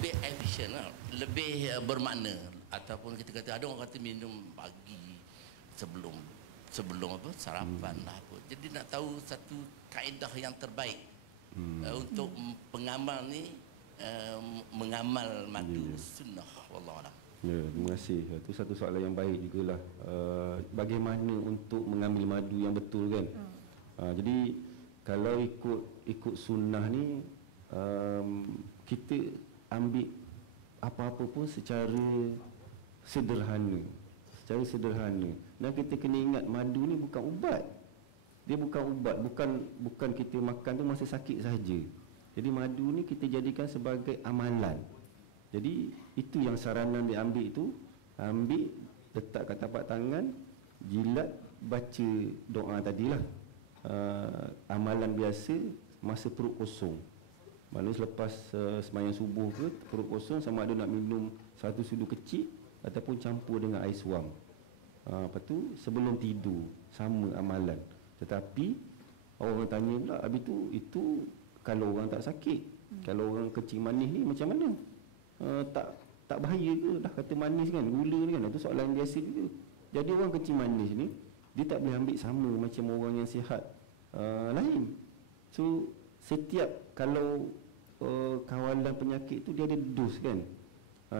lebih efisien lah, lebih bermakna. Ataupun kita kata ada orang kata minum pagi sebelum sarapan lah apa. Jadi nak tahu satu kaedah yang terbaik untuk pengamal ni mengamal madu sunnah. Wallahualam. Ya, terima kasih. Itu satu soalan yang baik jugalah. Bagaimana untuk mengambil madu yang betul kan? Jadi kalau ikut sunnah ni, kita ambil apa-apa pun secara sederhana. Dan kita kena ingat madu ni bukan ubat. Dia bukan ubat, bukan kita makan tu masa sakit saja. Jadi madu ni kita jadikan sebagai amalan. Jadi itu yang saranan dia ambil tu, ambil, letak kat tapak tangan, jilat, baca doa tadilah. Amalan biasa masa perut kosong. Maknanya selepas sembahyang subuh ke, perut kosong, sama ada nak minum satu sudu kecil ataupun campur dengan air suam. Lepas tu sebelum tidur, sama amalan. Tetapi orang tanya pula, habis tu itu kalau orang tak sakit, kalau orang kencing manis ni macam mana? Tak bahaya ke dah kata manis kan, gula ni kan? Itu soalan biasa juga. Jadi orang kencing manis ni dia tak boleh ambil sama macam orang yang sihat lain. So setiap kalau kawalan penyakit tu dia ada dos kan.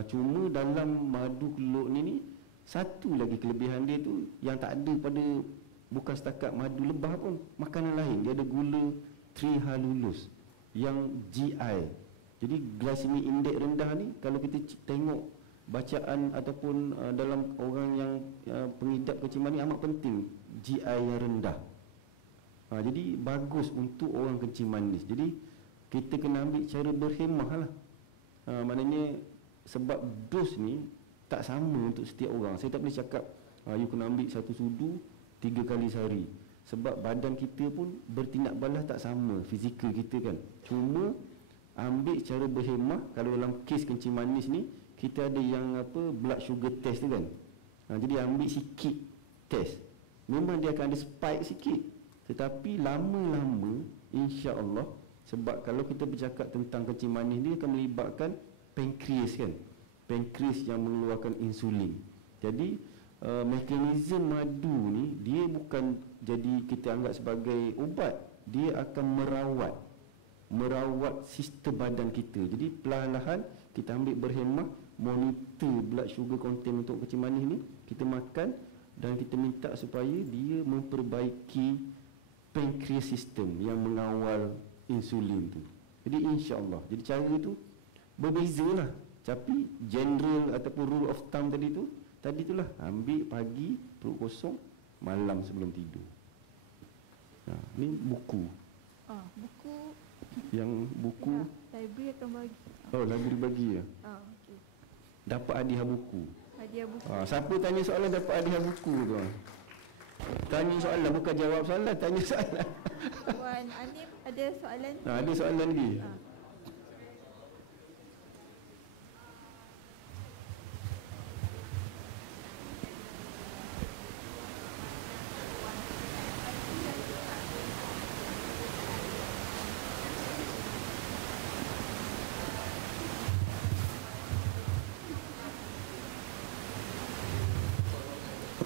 Cuma dalam madu keluak ni satu lagi kelebihan dia tu yang tak ada pada, bukan setakat madu lebah pun, makanan lain. Dia ada gula trihalulus yang GI. Jadi glycemic index rendah ni, kalau kita tengok bacaan ataupun dalam orang yang pengidap kencing manis amat penting, GI yang rendah. Jadi bagus untuk orang kencing manis. Jadi kita kena ambil cara berhemah lah. Maknanya sebab dos ni tak sama untuk setiap orang. Saya tak boleh cakap you kena ambil satu sudu 3 kali sehari. Sebab badan kita pun bertindak balas tak sama, fizikal kita kan. Cuma ambil cara berhemah. Kalau dalam kes kencing manis ni, kita ada yang blood sugar test tu kan. Jadi ambil sikit test. Memang dia akan ada spike sikit. Tetapi lama-lama insya-Allah, sebab kalau kita bercakap tentang kencing manis ni akan melibatkan pankreas kan. Pankreas yang mengeluarkan insulin. Jadi mekanisme madu ni dia bukan jadi kita anggap sebagai ubat, dia akan merawat sistem badan kita. Jadi perlahan-lahan kita ambil berhemah, monitor blood sugar content untuk kencing manis ni, kita makan dan kita minta supaya dia memperbaiki pancreas system yang mengawal insulin tu. Jadi insya-Allah. Jadi cara tu berbezalah. Tapi general ataupun rule of thumb tadi itulah ambil pagi perut kosong, malam sebelum tidur. Ni buku. Buku. Yang buku library akan bagi. Oh, library bagi ya. Okey. Dapat hadiah buku. Hadiah buku. Siapa tanya soalan dapat hadiah buku tu. Tanya soalan bukan jawab soalan, tanya soalan. Puan Anim ada soalan? Ada soalan lagi.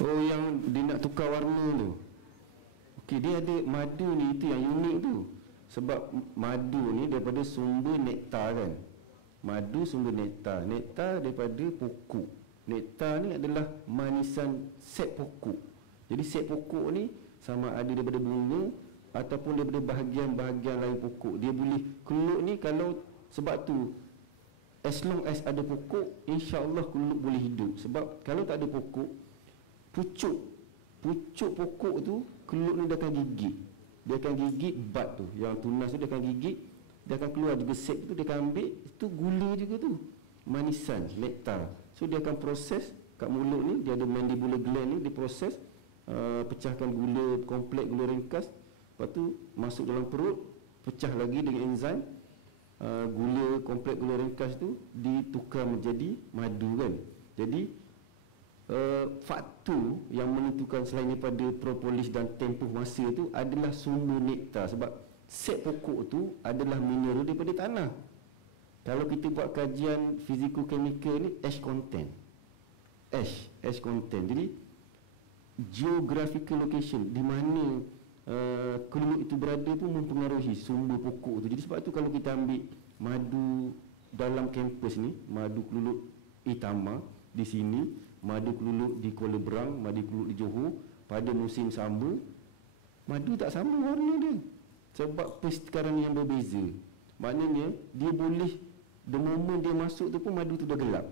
Oh, yang dia nak tukar warna tu. Okey, dia ada madu ni, itu yang unik tu. Sebab madu ni daripada sumber nektar kan. Madu sumber nektar. Nektar daripada pokok. Nektar ni adalah manisan sep pokok. Jadi sep pokok ni sama ada daripada bunga ataupun daripada bahagian-bahagian lain pokok. Dia boleh kelulut ni kalau, sebab tu as long as ada pokok, insya-Allah kelulut boleh hidup. Sebab kalau tak ada pokok, pucuk pokok tu kelulut ni dia akan gigit. Dia akan gigit bud tu, yang tunas tu dia akan gigit, dia akan keluar juga sep tu, dia akan ambil, itu gula juga tu, manisan, nektar. So dia akan proses kat mulut ni, dia ada mandibular gland ni, dia proses, pecahkan gula kompleks, gula ringkas, lepas tu masuk dalam perut, pecah lagi dengan enzim, gula kompleks, gula ringkas tu ditukar menjadi madu kan. Jadi faktor yang menentukan selain daripada propolis dan tempoh masa tu adalah sumber nektar. Sebab sep pokok tu adalah mineral daripada tanah. Kalau kita buat kajian fiziko-kimia ni, ash content. Ash content. Jadi geographical location, di mana kelulut itu berada pun mempengaruhi sumber pokok tu. Jadi sebab tu kalau kita ambil madu dalam kampus ni, madu kelulut Itama di sini, madu kelulut di Kuala Berang, madu kelulut di Johor, pada musim sama, madu tak sama warna dia. Sebab pertukaran yang berbeza. Maknanya dia boleh, the moment dia masuk tu pun madu tu dah gelap.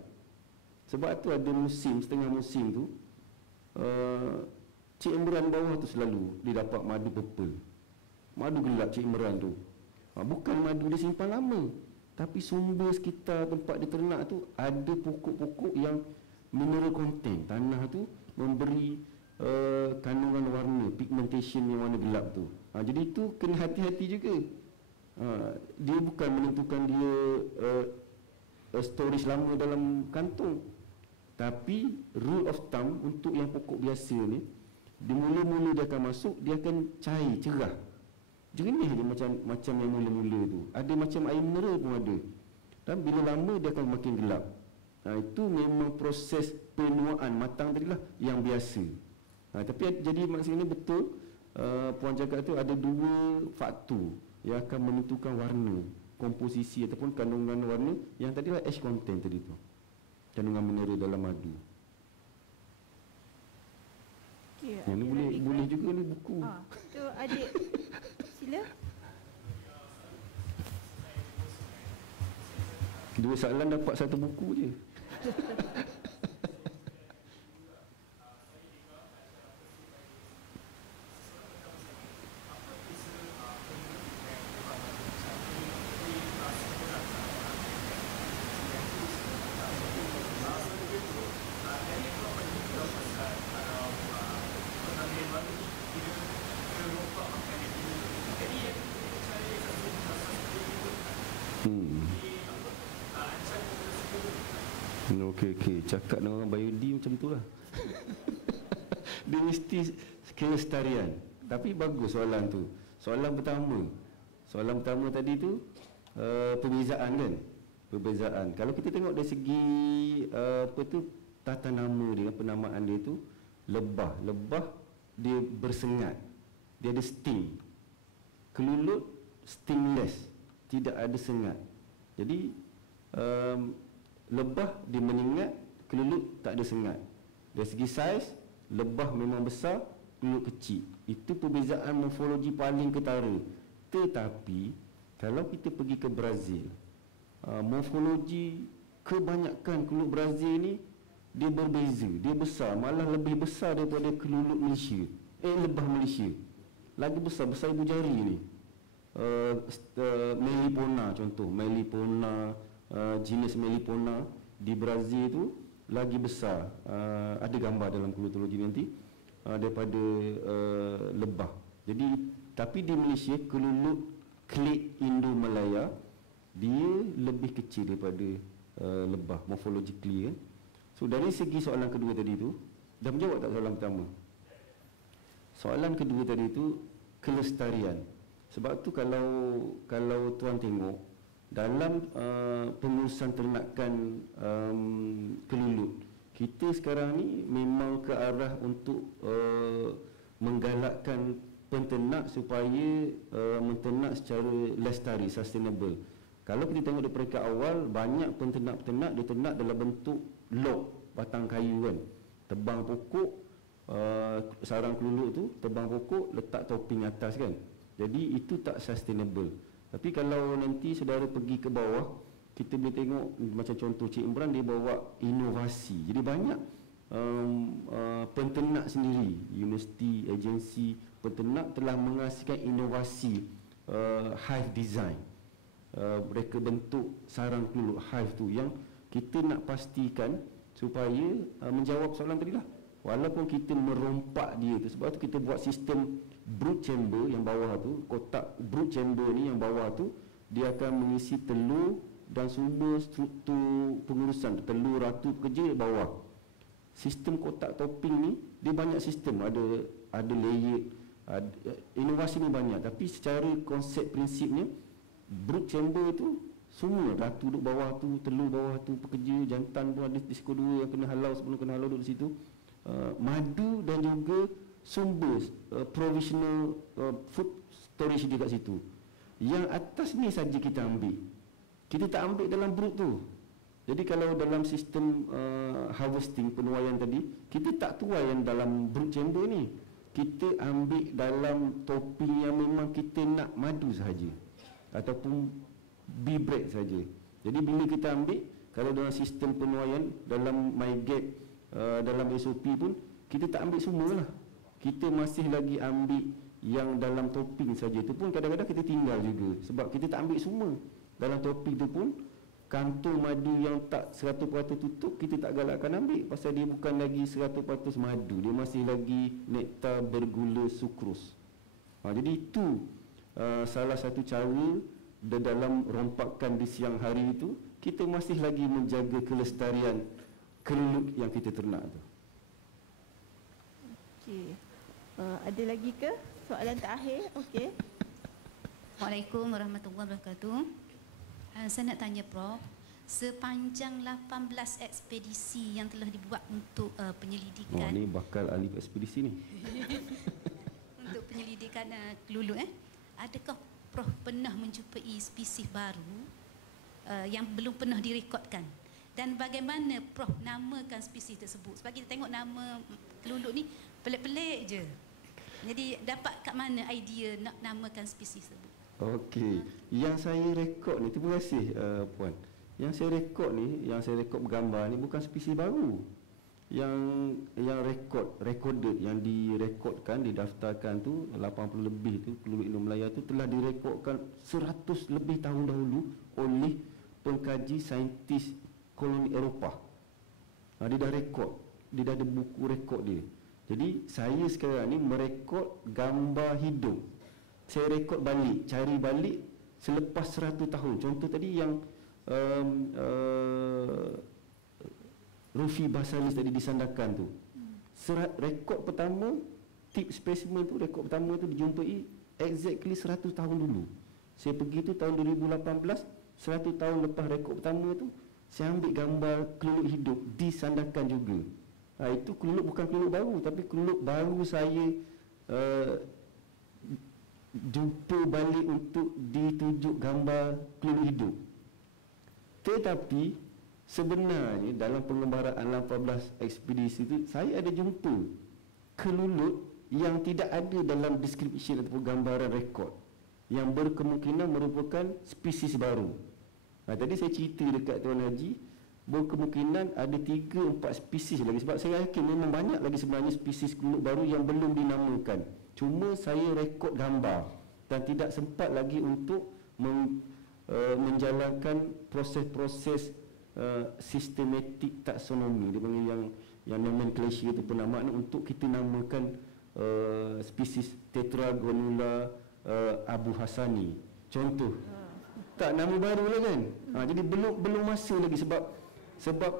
Sebab tu ada musim, setengah musim tu, Cik Imran bawah tu selalu dia dapat madu purple. Madu gelap Cik Imran tu. Bukan madu dia simpan lama, tapi sumber sekitar tempat dia ternak tu ada pokok-pokok yang mineral content, tanah tu memberi kandungan warna, pigmentation yang warna gelap tu. Jadi itu kena hati-hati juga. Dia bukan menentukan dia storage lama dalam kantung, tapi rule of thumb untuk yang pokok biasa ni, di mula-mula dia akan masuk, dia akan cair cerah, jernih dia macam yang mula-mula tu. Ada macam air mineral pun ada, dan bila lama dia akan makin gelap. Itu memang proses penuaan matang tadi lah yang biasa. Tapi jadi maksudnya betul, Puan cakap tu ada dua faktor yang akan menentukan warna, komposisi ataupun kandungan warna. Yang tadi lah ash content tadi tu, kandungan mineral dalam madu. Okay, yang ni boleh juga ni buku. Tu adik sila. Dua soalan dapat satu buku je. Okey, cakap dengan orang biodi macam tu lah. Dia mesti kelestarian. Tapi bagus soalan tu. Soalan pertama tadi tu perbezaan kan. Perbezaan. Kalau kita tengok dari segi tata nama dia, penamaan dia tu, lebah. Lebah dia bersengat. Dia ada sting. Kelulut stingless, tidak ada sengat. Jadi lebah dia menyengat, kelulut tak ada sengat. Dari segi saiz, lebah memang besar, keluluk kecil. Itu perbezaan morfologi paling ketara. Tetapi kalau kita pergi ke Brazil, morfologi kebanyakan keluluk Brazil ni dia berbeza, dia besar, malah lebih besar daripada keluluk Malaysia. Lebah Malaysia. Lagi besar ibu jari ni. Melipona contoh, Melipona, jenis Melipona di Brazil tu lagi besar. Ada gambar dalam kulturologi nanti daripada lebah. Jadi tapi di Malaysia keluluk Clade Indo-Malaya dia lebih kecil daripada lebah morfologically kan. So dari segi soalan kedua tadi tu, dah menjawab tak soalan pertama? Soalan kedua tadi tu kelestarian. Sebab tu kalau tuan tengok dalam pengurusan ternakan keluluk, kita sekarang ni memang ke arah untuk menggalakkan penternak supaya menternak secara lestari, sustainable. Kalau kita tengok di peringkat awal, banyak penternak-penternak dia ternak dalam bentuk log, batang kayu kan. Tebang pokok, sarang keluluk tu, tebang pokok, letak topping atas kan. Jadi itu tak sustainable. Tapi kalau nanti saudara pergi ke bawah, kita boleh tengok macam contoh Cik Imran, dia bawa inovasi. Jadi banyak penternak sendiri, universiti, agensi penternak telah menghasilkan inovasi hive design. Mereka bentuk sarang keluluk hive tu yang kita nak pastikan supaya menjawab soalan tadi lah. Walaupun kita merompak dia tu, sebab tu kita buat sistem brood chamber yang bawah tu, kotak brood chamber ni yang bawah tu, dia akan mengisi telur dan semua struktur pengurusan telur ratu pekerja di bawah. Sistem kotak topping ni dia banyak sistem, ada layer, inovasi ni banyak, tapi secara konsep prinsipnya brood chamber tu semua ratu duduk bawah tu, telur bawah tu, pekerja jantan pun ada di sekolah dua yang kena halau sebelum kena halau duduk di situ. Madu dan juga sumber provisional food storage di kat situ. Yang atas ni saja kita ambil. Kita tak ambil dalam brood tu. Jadi kalau dalam sistem harvesting, penuaian tadi, kita tak tuai yang dalam brood chamber ni. Kita ambil dalam topping yang memang kita nak madu sahaja, ataupun bee bread saja. Jadi bila kita ambil, kalau dalam sistem penuaian, dalam MyGap, dalam SOP pun, kita tak ambil semua lah. Kita masih lagi ambil yang dalam topping saja. Itu pun kadang-kadang kita tinggal juga, sebab kita tak ambil semua. Dalam topping tu pun, kantung madu yang tak 100% tutup, kita tak galakkan ambil, pasal dia bukan lagi 100% madu, dia masih lagi nektar bergula sukros. Jadi itu salah satu cara dalam rompakan di siang hari itu, kita masih lagi menjaga kelestarian keluluk yang kita ternak tu. Okey. Ada lagi ke soalan terakhir? Okey. Assalamualaikum warahmatullahi wabarakatuh. Saya nak tanya Prof, sepanjang 18 ekspedisi yang telah dibuat untuk penyelidikan. Ni bakal ahli ekspedisi ni. Untuk penyelidikan keluluk, adakah Prof pernah menjumpai spesies baru yang belum pernah direkodkan? Dan bagaimana Prof namakan spesies tersebut? Sebab kita tengok nama keluluk ni pelik-pelik je. Jadi dapat kat mana idea nak namakan spesies tersebut? Okey, yang saya rekod ni, terima kasih Puan. Yang saya rekod ni, yang saya rekod bergambar ni bukan spesies baru. Yang recorded, yang direkodkan, didaftarkan tu 80 lebih tu, keluluk Indo-Malaya tu telah direkodkan 100 lebih tahun dahulu oleh pengkaji saintis koloni Eropah. Dia dah rekod, dia dah ada buku rekod dia. Jadi saya sekarang ni merekod gambar hidup. Saya rekod balik, cari balik selepas 100 tahun. Contoh tadi yang Rufi Basalis tadi disandarkan tu. Rekod pertama, tip spesimen tu, rekod pertama tu dijumpai exactly 100 tahun dulu. Saya pergi tu tahun 2018, 100 tahun lepas rekod pertama tu, saya ambil gambar keluluk hidup, disandarkan juga. Itu keluluk bukan keluluk baru, tapi keluluk baru saya jumpa balik untuk ditunjuk gambar keluluk hidup. Tetapi sebenarnya dalam pengembaraan 18 ekspedisi itu, saya ada jumpa kelulut yang tidak ada dalam description ataupun gambaran rekod yang berkemungkinan merupakan spesies baru. Tadi saya cerita dekat Tuan Haji, berkemungkinan ada 3-4 spesies lagi, sebab saya yakin memang banyak lagi sebenarnya spesies kelulut baru yang belum dinamakan. Cuma saya rekod gambar dan tidak sempat lagi untuk menjalankan proses-proses sistematik taksonomi, dia panggil yang nomenclature itu penamaan untuk kita namakan spesies Tetragonula Abu Hasani contoh. Tak, nama baru lah kan. Jadi belum masa lagi sebab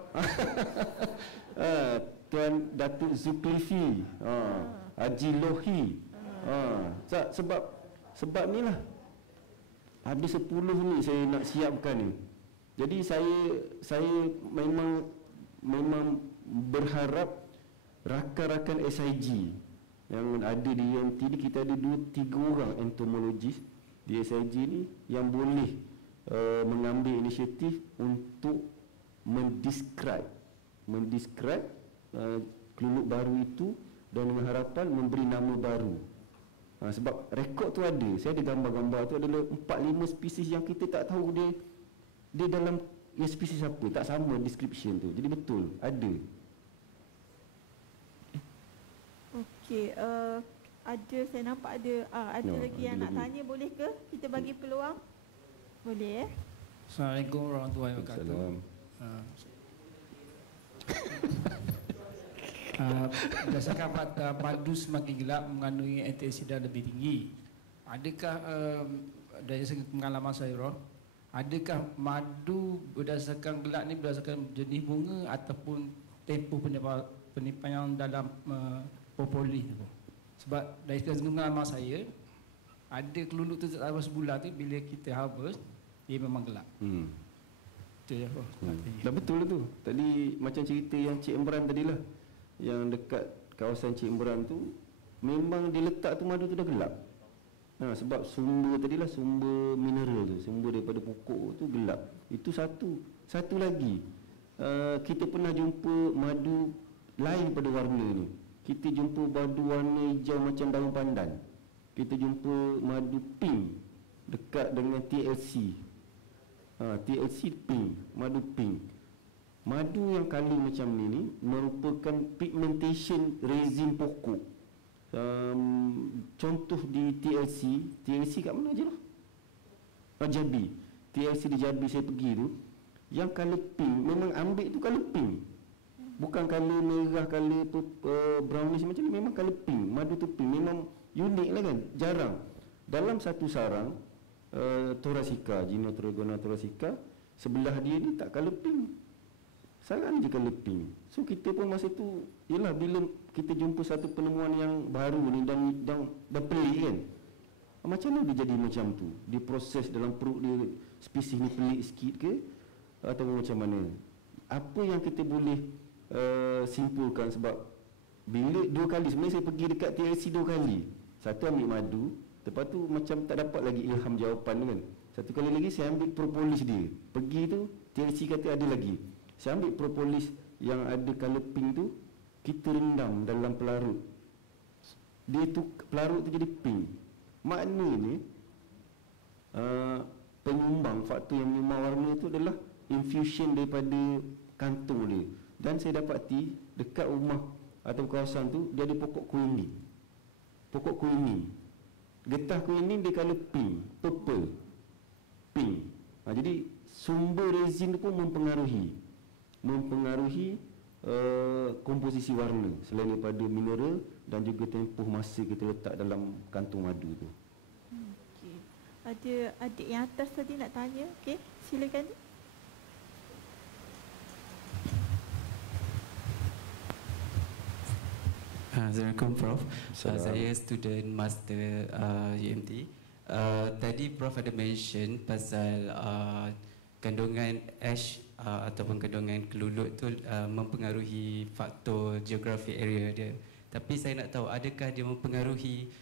Tuan Datuk Zulkifli, Haji Lohi, sebab ni lah ada 10 ni saya nak siapkan ni. Jadi saya memang berharap rakan-rakan SIG yang ada di UMT ni, kita ada 2-3 orang entomologis di SIG ni yang boleh mengambil inisiatif untuk mendescribe kelulut baru itu dan dengan harapan memberi nama baru. Sebab rekod tu ada, saya ada gambar-gambar tu, adalah 4-5 spesies yang kita tak tahu dia dalam spesies apa, tak sama description tu. Jadi betul ada. Okey, ada, saya nampak ada lagi yang nak tanya, boleh ke kita bagi peluang? Boleh Assalamualaikum warahmatullahi wabarakatuh. Berdasarkan fakta madu semakin gelap mengandungi antioksidan lebih tinggi. Adakah dari segi pengalaman saya, Roh, adakah madu berdasarkan gelap ni berdasarkan jenis bunga ataupun tempoh penyimpanan dalam propolis tu? Sebab dari segi pengalaman saya, ada kelulut tu tak habis sebulan tu, bila kita harvest dia memang gelap. Itu ya, Roh. Dah betul tu. Tadi macam cerita yang Cik Imran tadilah, yang dekat kawasan Cik Imran tu memang dia letak tu madu tu dah gelap. Sebab sumber tadilah, sumber mineral tu, sumber daripada pokok tu gelap. Itu satu lagi, kita pernah jumpa madu lain pada warna ni. Kita jumpa madu warna hijau macam daun pandan. Kita jumpa madu pink dekat dengan TLC. TLC pink, madu pink. Madu yang kali macam ni merupakan pigmentation resin pokok. Contoh di TLC kat mana je lah? Jabi. TLC di Jabi saya pergi tu, yang colour pink, memang ambil tu colour pink. Bukan colour merah, colour brownish macam ni, memang colour pink. Madu tu pink, memang unik lah kan, jarang. Dalam satu sarang Thoracea, Ginotrogona Thoracea, sebelah dia ni tak colour pink, sarang je colour pink. So kita pun masa tu, yelah, bila kita jumpa satu penemuan yang baru ni dan pelik kan, macam mana dia jadi macam tu? Dia proses dalam perut dia, spesies ni pelik sikit ke atau macam mana? Apa yang kita boleh simpulkan? Sebab bila 2 kali, sebenarnya saya pergi dekat TLC 2 kali. Satu ambil madu, lepas tu macam tak dapat lagi ilham jawapan kan. Satu kali lagi saya ambil propolis dia. Pergi tu TLC kata ada lagi. Saya ambil propolis yang ada colour pink tu, kita rendam dalam pelarut. Dia tu, pelarut tu jadi pink. Maknanya penyumbang, faktor yang menyumbang warna tu adalah infusion daripada kantung dia. Dan saya dapati dekat rumah atau kawasan tu dia ada pokok quinine. Pokok quinine, getah quinine dia colour pink, purple, pink. Jadi sumber resin tu pun mempengaruhi komposisi warna selain daripada mineral dan juga tempoh masa kita letak dalam kantung madu tu. Okey. Ada adik yang atas tadi nak tanya. Okey, silakan. Assalamualaikum Prof. Saya student master UMT. Tadi Prof ada mention pasal kandungan ash ataupun kandungan kelulut tu mempengaruhi faktor geografi area dia. Tapi saya nak tahu, adakah dia mempengaruhi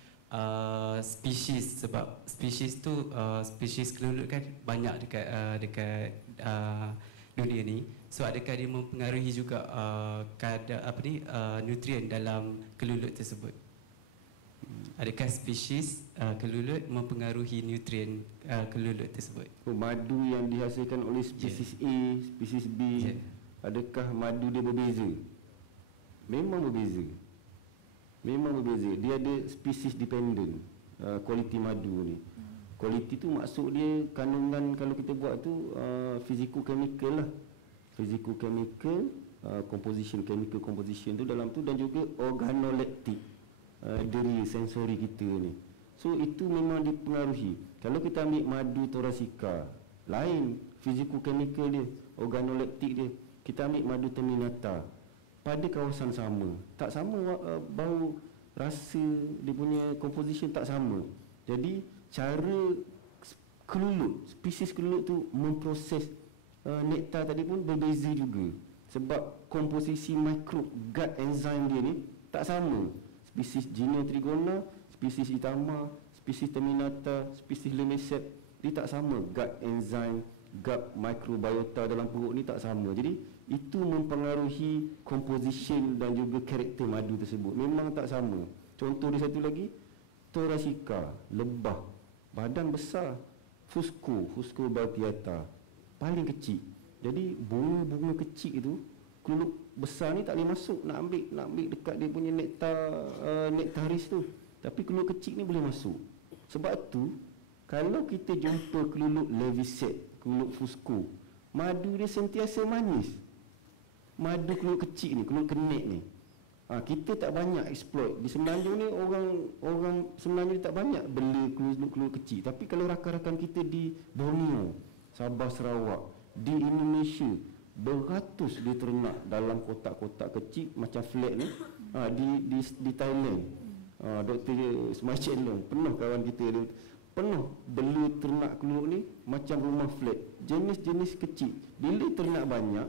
spesies? Sebab spesies tu, spesies kelulut kan banyak dekat dunia ni. So adakah dia mempengaruhi juga kadar nutrien dalam kelulut tersebut? Adakah spesies kelulut mempengaruhi nutrien kelulut tersebut? Madu yang dihasilkan oleh spesies A, spesies B, adakah madu dia berbeza? Memang berbeza. Memang berbeza. Dia ada spesies dependent kualiti madu ni. Kualiti tu maksud dia kandungan, kalau kita buat tu physicochemical lah. Physicochemical composition, chemical composition tu dalam tu, dan juga organoleptic dari sensori kita ni. So itu memang dipengaruhi. Kalau kita ambil madu Thoracica, lain physicochemical dia, organoleptic dia. Kita ambil madu Terminata, pada kawasan sama, tak sama bau, rasa, dia punya composition tak sama. Jadi cara kelulut, spesies kelulut tu memproses nektar tadi pun berbeza juga, sebab komposisi microbe gut enzyme dia ni tak sama. Spesies Genia trigona, spesies Itama, spesies Terminata, spesies Lemesep, dia tak sama. Gut enzyme, gut microbiota dalam perut ni tak sama. Jadi itu mempengaruhi composition dan juga karakter madu tersebut. Memang tak sama. Contoh dia satu lagi, Thoracica, lebah, badan besar. Fusco bautiata, paling kecil. Jadi bunga-bunga kecil itu, kelulut besar ni tak boleh masuk, nak ambil dekat dia punya nektaris tu. Tapi kelulut kecil ni boleh masuk. Sebab tu kalau kita jumpa kelulut Levisette, kelulut Fusco, madu dia sentiasa manis. Madu kelulut kecil ni, kelulut kenik ni, kita tak banyak exploit. Di Semenanjung ni orang Semenanjung tak banyak bela kelulut kecil. Tapi kalau rakan-rakan kita di Borneo, Sabah, Sarawak, di Indonesia, beratus dia ternak dalam kotak-kotak kecil macam flat ni. Di Thailand, Dr. Ismail Chelong, penuh kawan kita dia, penuh bela ternak kelulut ni macam rumah flat, jenis-jenis kecil. Bila ternak banyak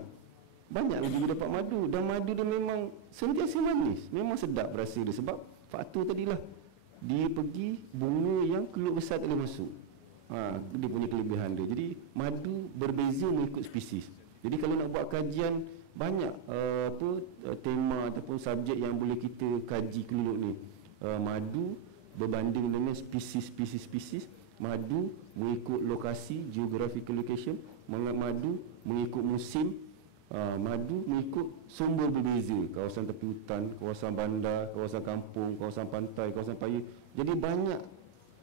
lagi dia dapat madu. Dan madu dia memang sentiasa manis, memang sedap rasa dia. Sebab faktor tadilah, dia pergi bunga yang kelulut besar tak boleh masuk. Dia punya kelebihan dia. Jadi madu berbeza mengikut spesies. Jadi kalau nak buat kajian, banyak tema ataupun subjek yang boleh kita kaji kelulut ni. Madu berbanding dengan spesies. Madu mengikut lokasi, geographical location. Madu mengikut musim. Madu mengikut sumber berbeza, kawasan tepi hutan, kawasan bandar, kawasan kampung, kawasan pantai, kawasan paya. Jadi banyak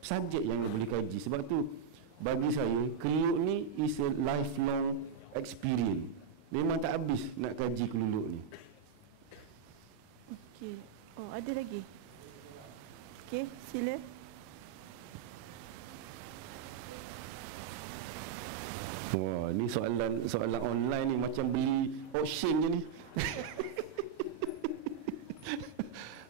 subjek yang boleh kaji. Sebab tu bagi saya kelulut ni is a lifelong experience. Memang tak habis nak kaji kelulut ni. Okey. Oh, ada lagi? Okey, sila. Wah, ni soalan online ni macam beli auction je ni.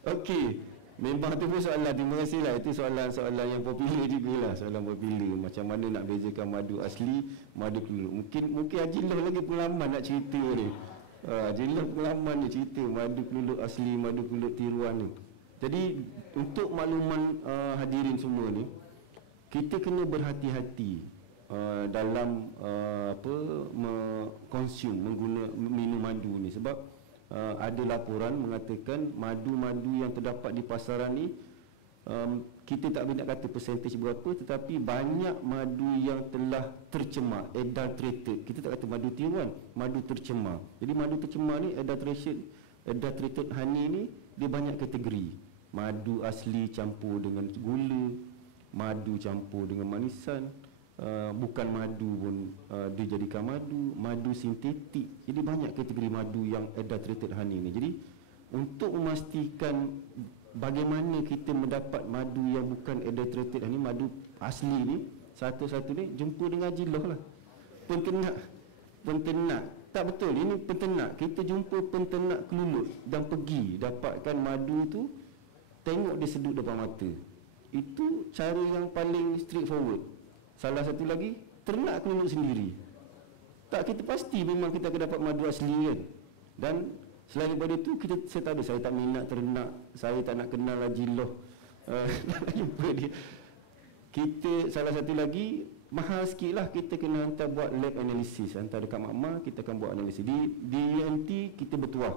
Okey, memang tu pun soalan, terima kasih lah. Itu soalan yang popular juga lah. Soalan popular, macam mana nak bezakan madu asli, madu kelulut. Mungkin Haji Loh lagi pengalaman nak cerita ni. Haji Loh pengalaman ni cerita madu kelulut asli, madu kelulut tiruan ni. Jadi untuk makluman hadirin semua ni, kita kena berhati-hati dalam minum madu ni. Sebab ada laporan mengatakan madu-madu yang terdapat di pasaran ni, kita tak boleh nak kata percentage berapa, tetapi banyak madu yang telah tercemar, adulterated. Kita tak kata madu tiruan, madu tercemar. Jadi madu tercemar ni, adulterated honey ni, dia banyak kategori. Madu asli campur dengan gula, madu campur dengan manisan, bukan madu pun dijadikan madu sintetik. Jadi banyak kategori madu yang adulterated honey ni. Jadi untuk memastikan bagaimana kita mendapat madu yang bukan adulterated honey, madu asli ni, satu-satu ni jumpa dengan Haji Loh lah. Penternak. Tak betul, ini penternak. Kita jumpa penternak kelulut dan pergi dapatkan madu tu, tengok dia sedut depan mata. Itu cara yang paling straightforward. Salah satu lagi, ternak kelulut sendiri. Tak, kita pasti memang kita akan dapat madu asli kan. Dan selain daripada itu, saya tak ada, saya tak minat ternak, saya tak nak kenal Haji Loh, nak jumpa dia. Salah satu lagi, mahal sikit lah, kita kena hantar buat lab analysis, hantar dekat makmal, kita akan buat analisis. Di UMT kita bertuah.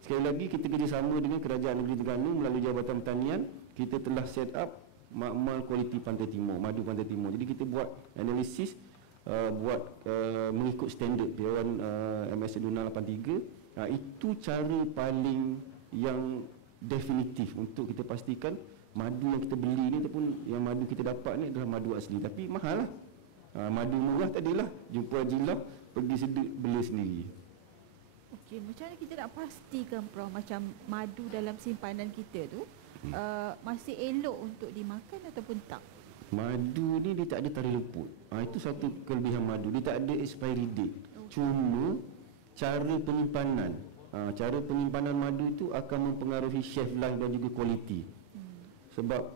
Sekali lagi kita kerjasama dengan Kerajaan Negeri Terengganu melalui Jabatan Pertanian, kita telah set up makmal kualiti Pantai Timur, madu Pantai Timur. Jadi kita buat analisis, mengikut standard Dewan MSA 283. Itu cara paling yang definitif untuk kita pastikan madu yang kita beli ni ataupun yang madu kita dapat ni adalah madu asli. Tapi mahal lah. Madu murah tadilah, jumpa Haji Lam, pergi beli sendiri. Okey, macam mana kita nak pastikan Prof, macam madu dalam simpanan kita tu masih elok untuk dimakan ataupun tak? Madu ni dia tak ada tarikh luput. Itu satu kelebihan madu, dia tak ada expiry date. Cuma cara penyimpanan, cara penyimpanan madu itu akan mempengaruhi shelf life dan juga kualiti. Sebab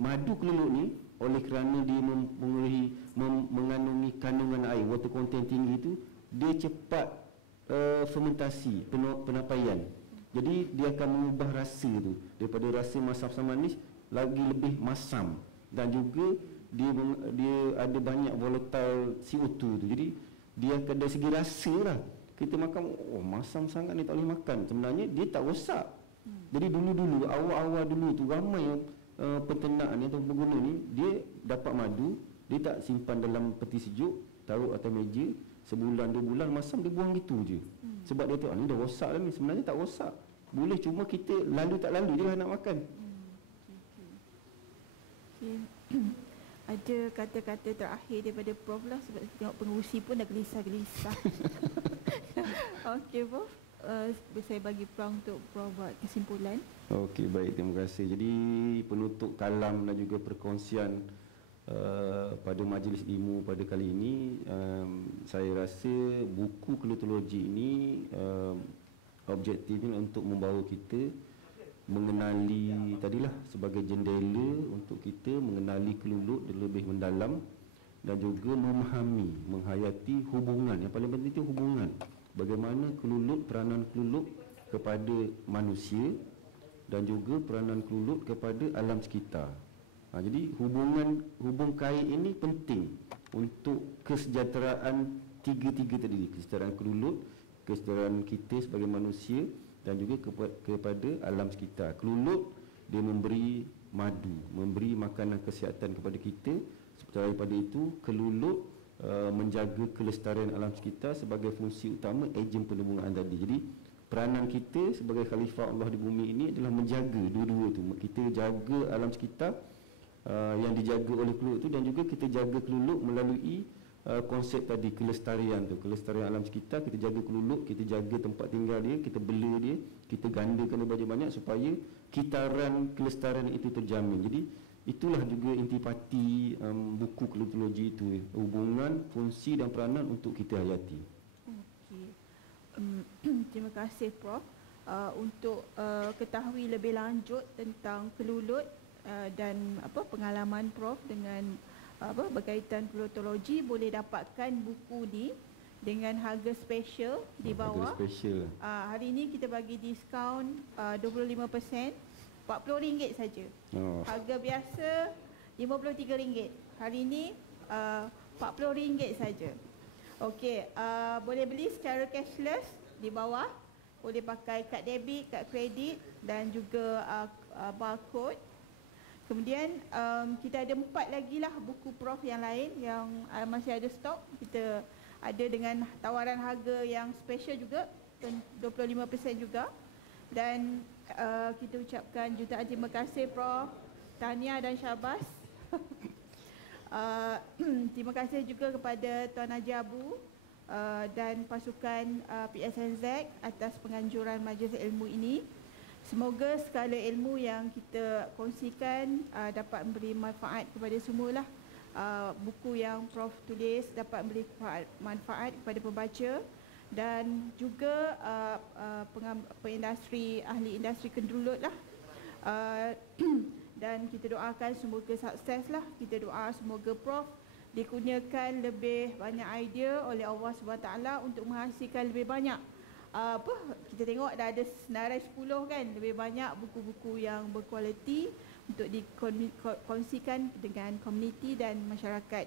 madu keluluk ni oleh kerana dia mengandungi kandungan air, water content tinggi itu, dia cepat fermentasi, penapaian. Jadi dia akan mengubah rasa tu daripada rasa masam-masam manis lagi lebih masam, dan juga dia ada banyak volatile CO2 tu. Jadi dia akan dari segi rasa lah, kita makan masam sangat ni tak boleh makan. Sebenarnya dia tak rosak. Jadi dulu-dulu, awal-awal dulu tu ramai yang peternak ni atau pengguna ni, dia dapat madu, dia tak simpan dalam peti sejuk, taruh atas meja, sebulan 2 bulan masam, dia buang gitu je. Sebab dia tahu ni dah rosak dah ni. Sebenarnya tak rosak, boleh, cuma kita lalu tak lalu je lah nak makan. Ada kata-kata terakhir daripada Prof lah, sebab kita tengok pengurusi pun dah gelisah-gelisah. Okey Prof, saya bagi peluang untuk Prof buat kesimpulan. Okey, baik, terima kasih. Jadi penutup kalam dan juga perkongsian pada majlis ilmu pada kali ini, saya rasa buku klimatologi ini objektifnya untuk membawa kita mengenali tadilah sebagai jendela untuk kita mengenali keluluk lebih mendalam, dan juga memahami, menghayati hubungan. Yang paling penting itu hubungan, bagaimana keluluk, peranan keluluk kepada manusia dan juga peranan keluluk kepada alam sekitar. Jadi hubung kait ini penting untuk kesejahteraan tiga-tiga tadi, kesejahteraan keluluk, kesejahteraan kita sebagai manusia, dan juga kepada alam sekitar. Keluluk dia memberi madu, memberi makanan kesihatan kepada kita. Seperti daripada itu, keluluk menjaga kelestarian alam sekitar sebagai fungsi utama ejen penembungan tadi. Jadi peranan kita sebagai khalifah Allah di bumi ini adalah menjaga dua-dua itu. Kita jaga alam sekitar yang dijaga oleh keluluk itu, dan juga kita jaga keluluk melalui konsep tadi, kelestarian tu, kelestarian alam sekitar. Kita jaga keluluk, kita jaga tempat tinggal dia, kita bela dia, kita gandakan dia banyak-banyak supaya kitaran kelestarian itu terjamin. Jadi itulah juga intipati buku klimatologi itu, hubungan, fungsi dan peranan untuk kita hayati. Okey. Terima kasih Prof. Untuk ketahui lebih lanjut tentang kelulut dan pengalaman Prof dengan berkaitan klimatologi, boleh dapatkan buku ni dengan harga special di bawah. Harga special. Hari ini kita bagi diskaun 25%, RM40 saja. Harga biasa RM53. Hari ini RM40 saja. Okey, boleh beli secara cashless di bawah. Boleh pakai kad debit, kad kredit dan juga barcode. Kemudian kita ada 4 lagi lah buku Prof yang lain yang masih ada stok. Kita ada dengan tawaran harga yang special juga, 25% juga. Dan kita ucapkan jutaan terima kasih Prof, tahniah dan syabas. Terima kasih juga kepada Tuan Haji Abu dan pasukan PSNZ atas penganjuran majlis ilmu ini. Semoga segala ilmu yang kita kongsikan dapat memberi manfaat kepada semualah. Buku yang Prof tulis dapat memberi manfaat kepada pembaca dan juga pengindustri, ahli industri kendulut lah. Dan kita doakan semoga sukses lah. Kita doa semoga Prof dikurniakan lebih banyak idea oleh Allah SWT untuk menghasilkan lebih banyak. Kita tengok dah ada senarai 10 kan, lebih banyak buku-buku yang berkualiti, untuk dikongsikan dengan komuniti dan masyarakat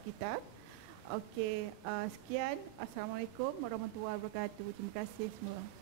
sekitar. Okey, sekian. Assalamualaikum warahmatullahi wabarakatuh. Terima kasih semua.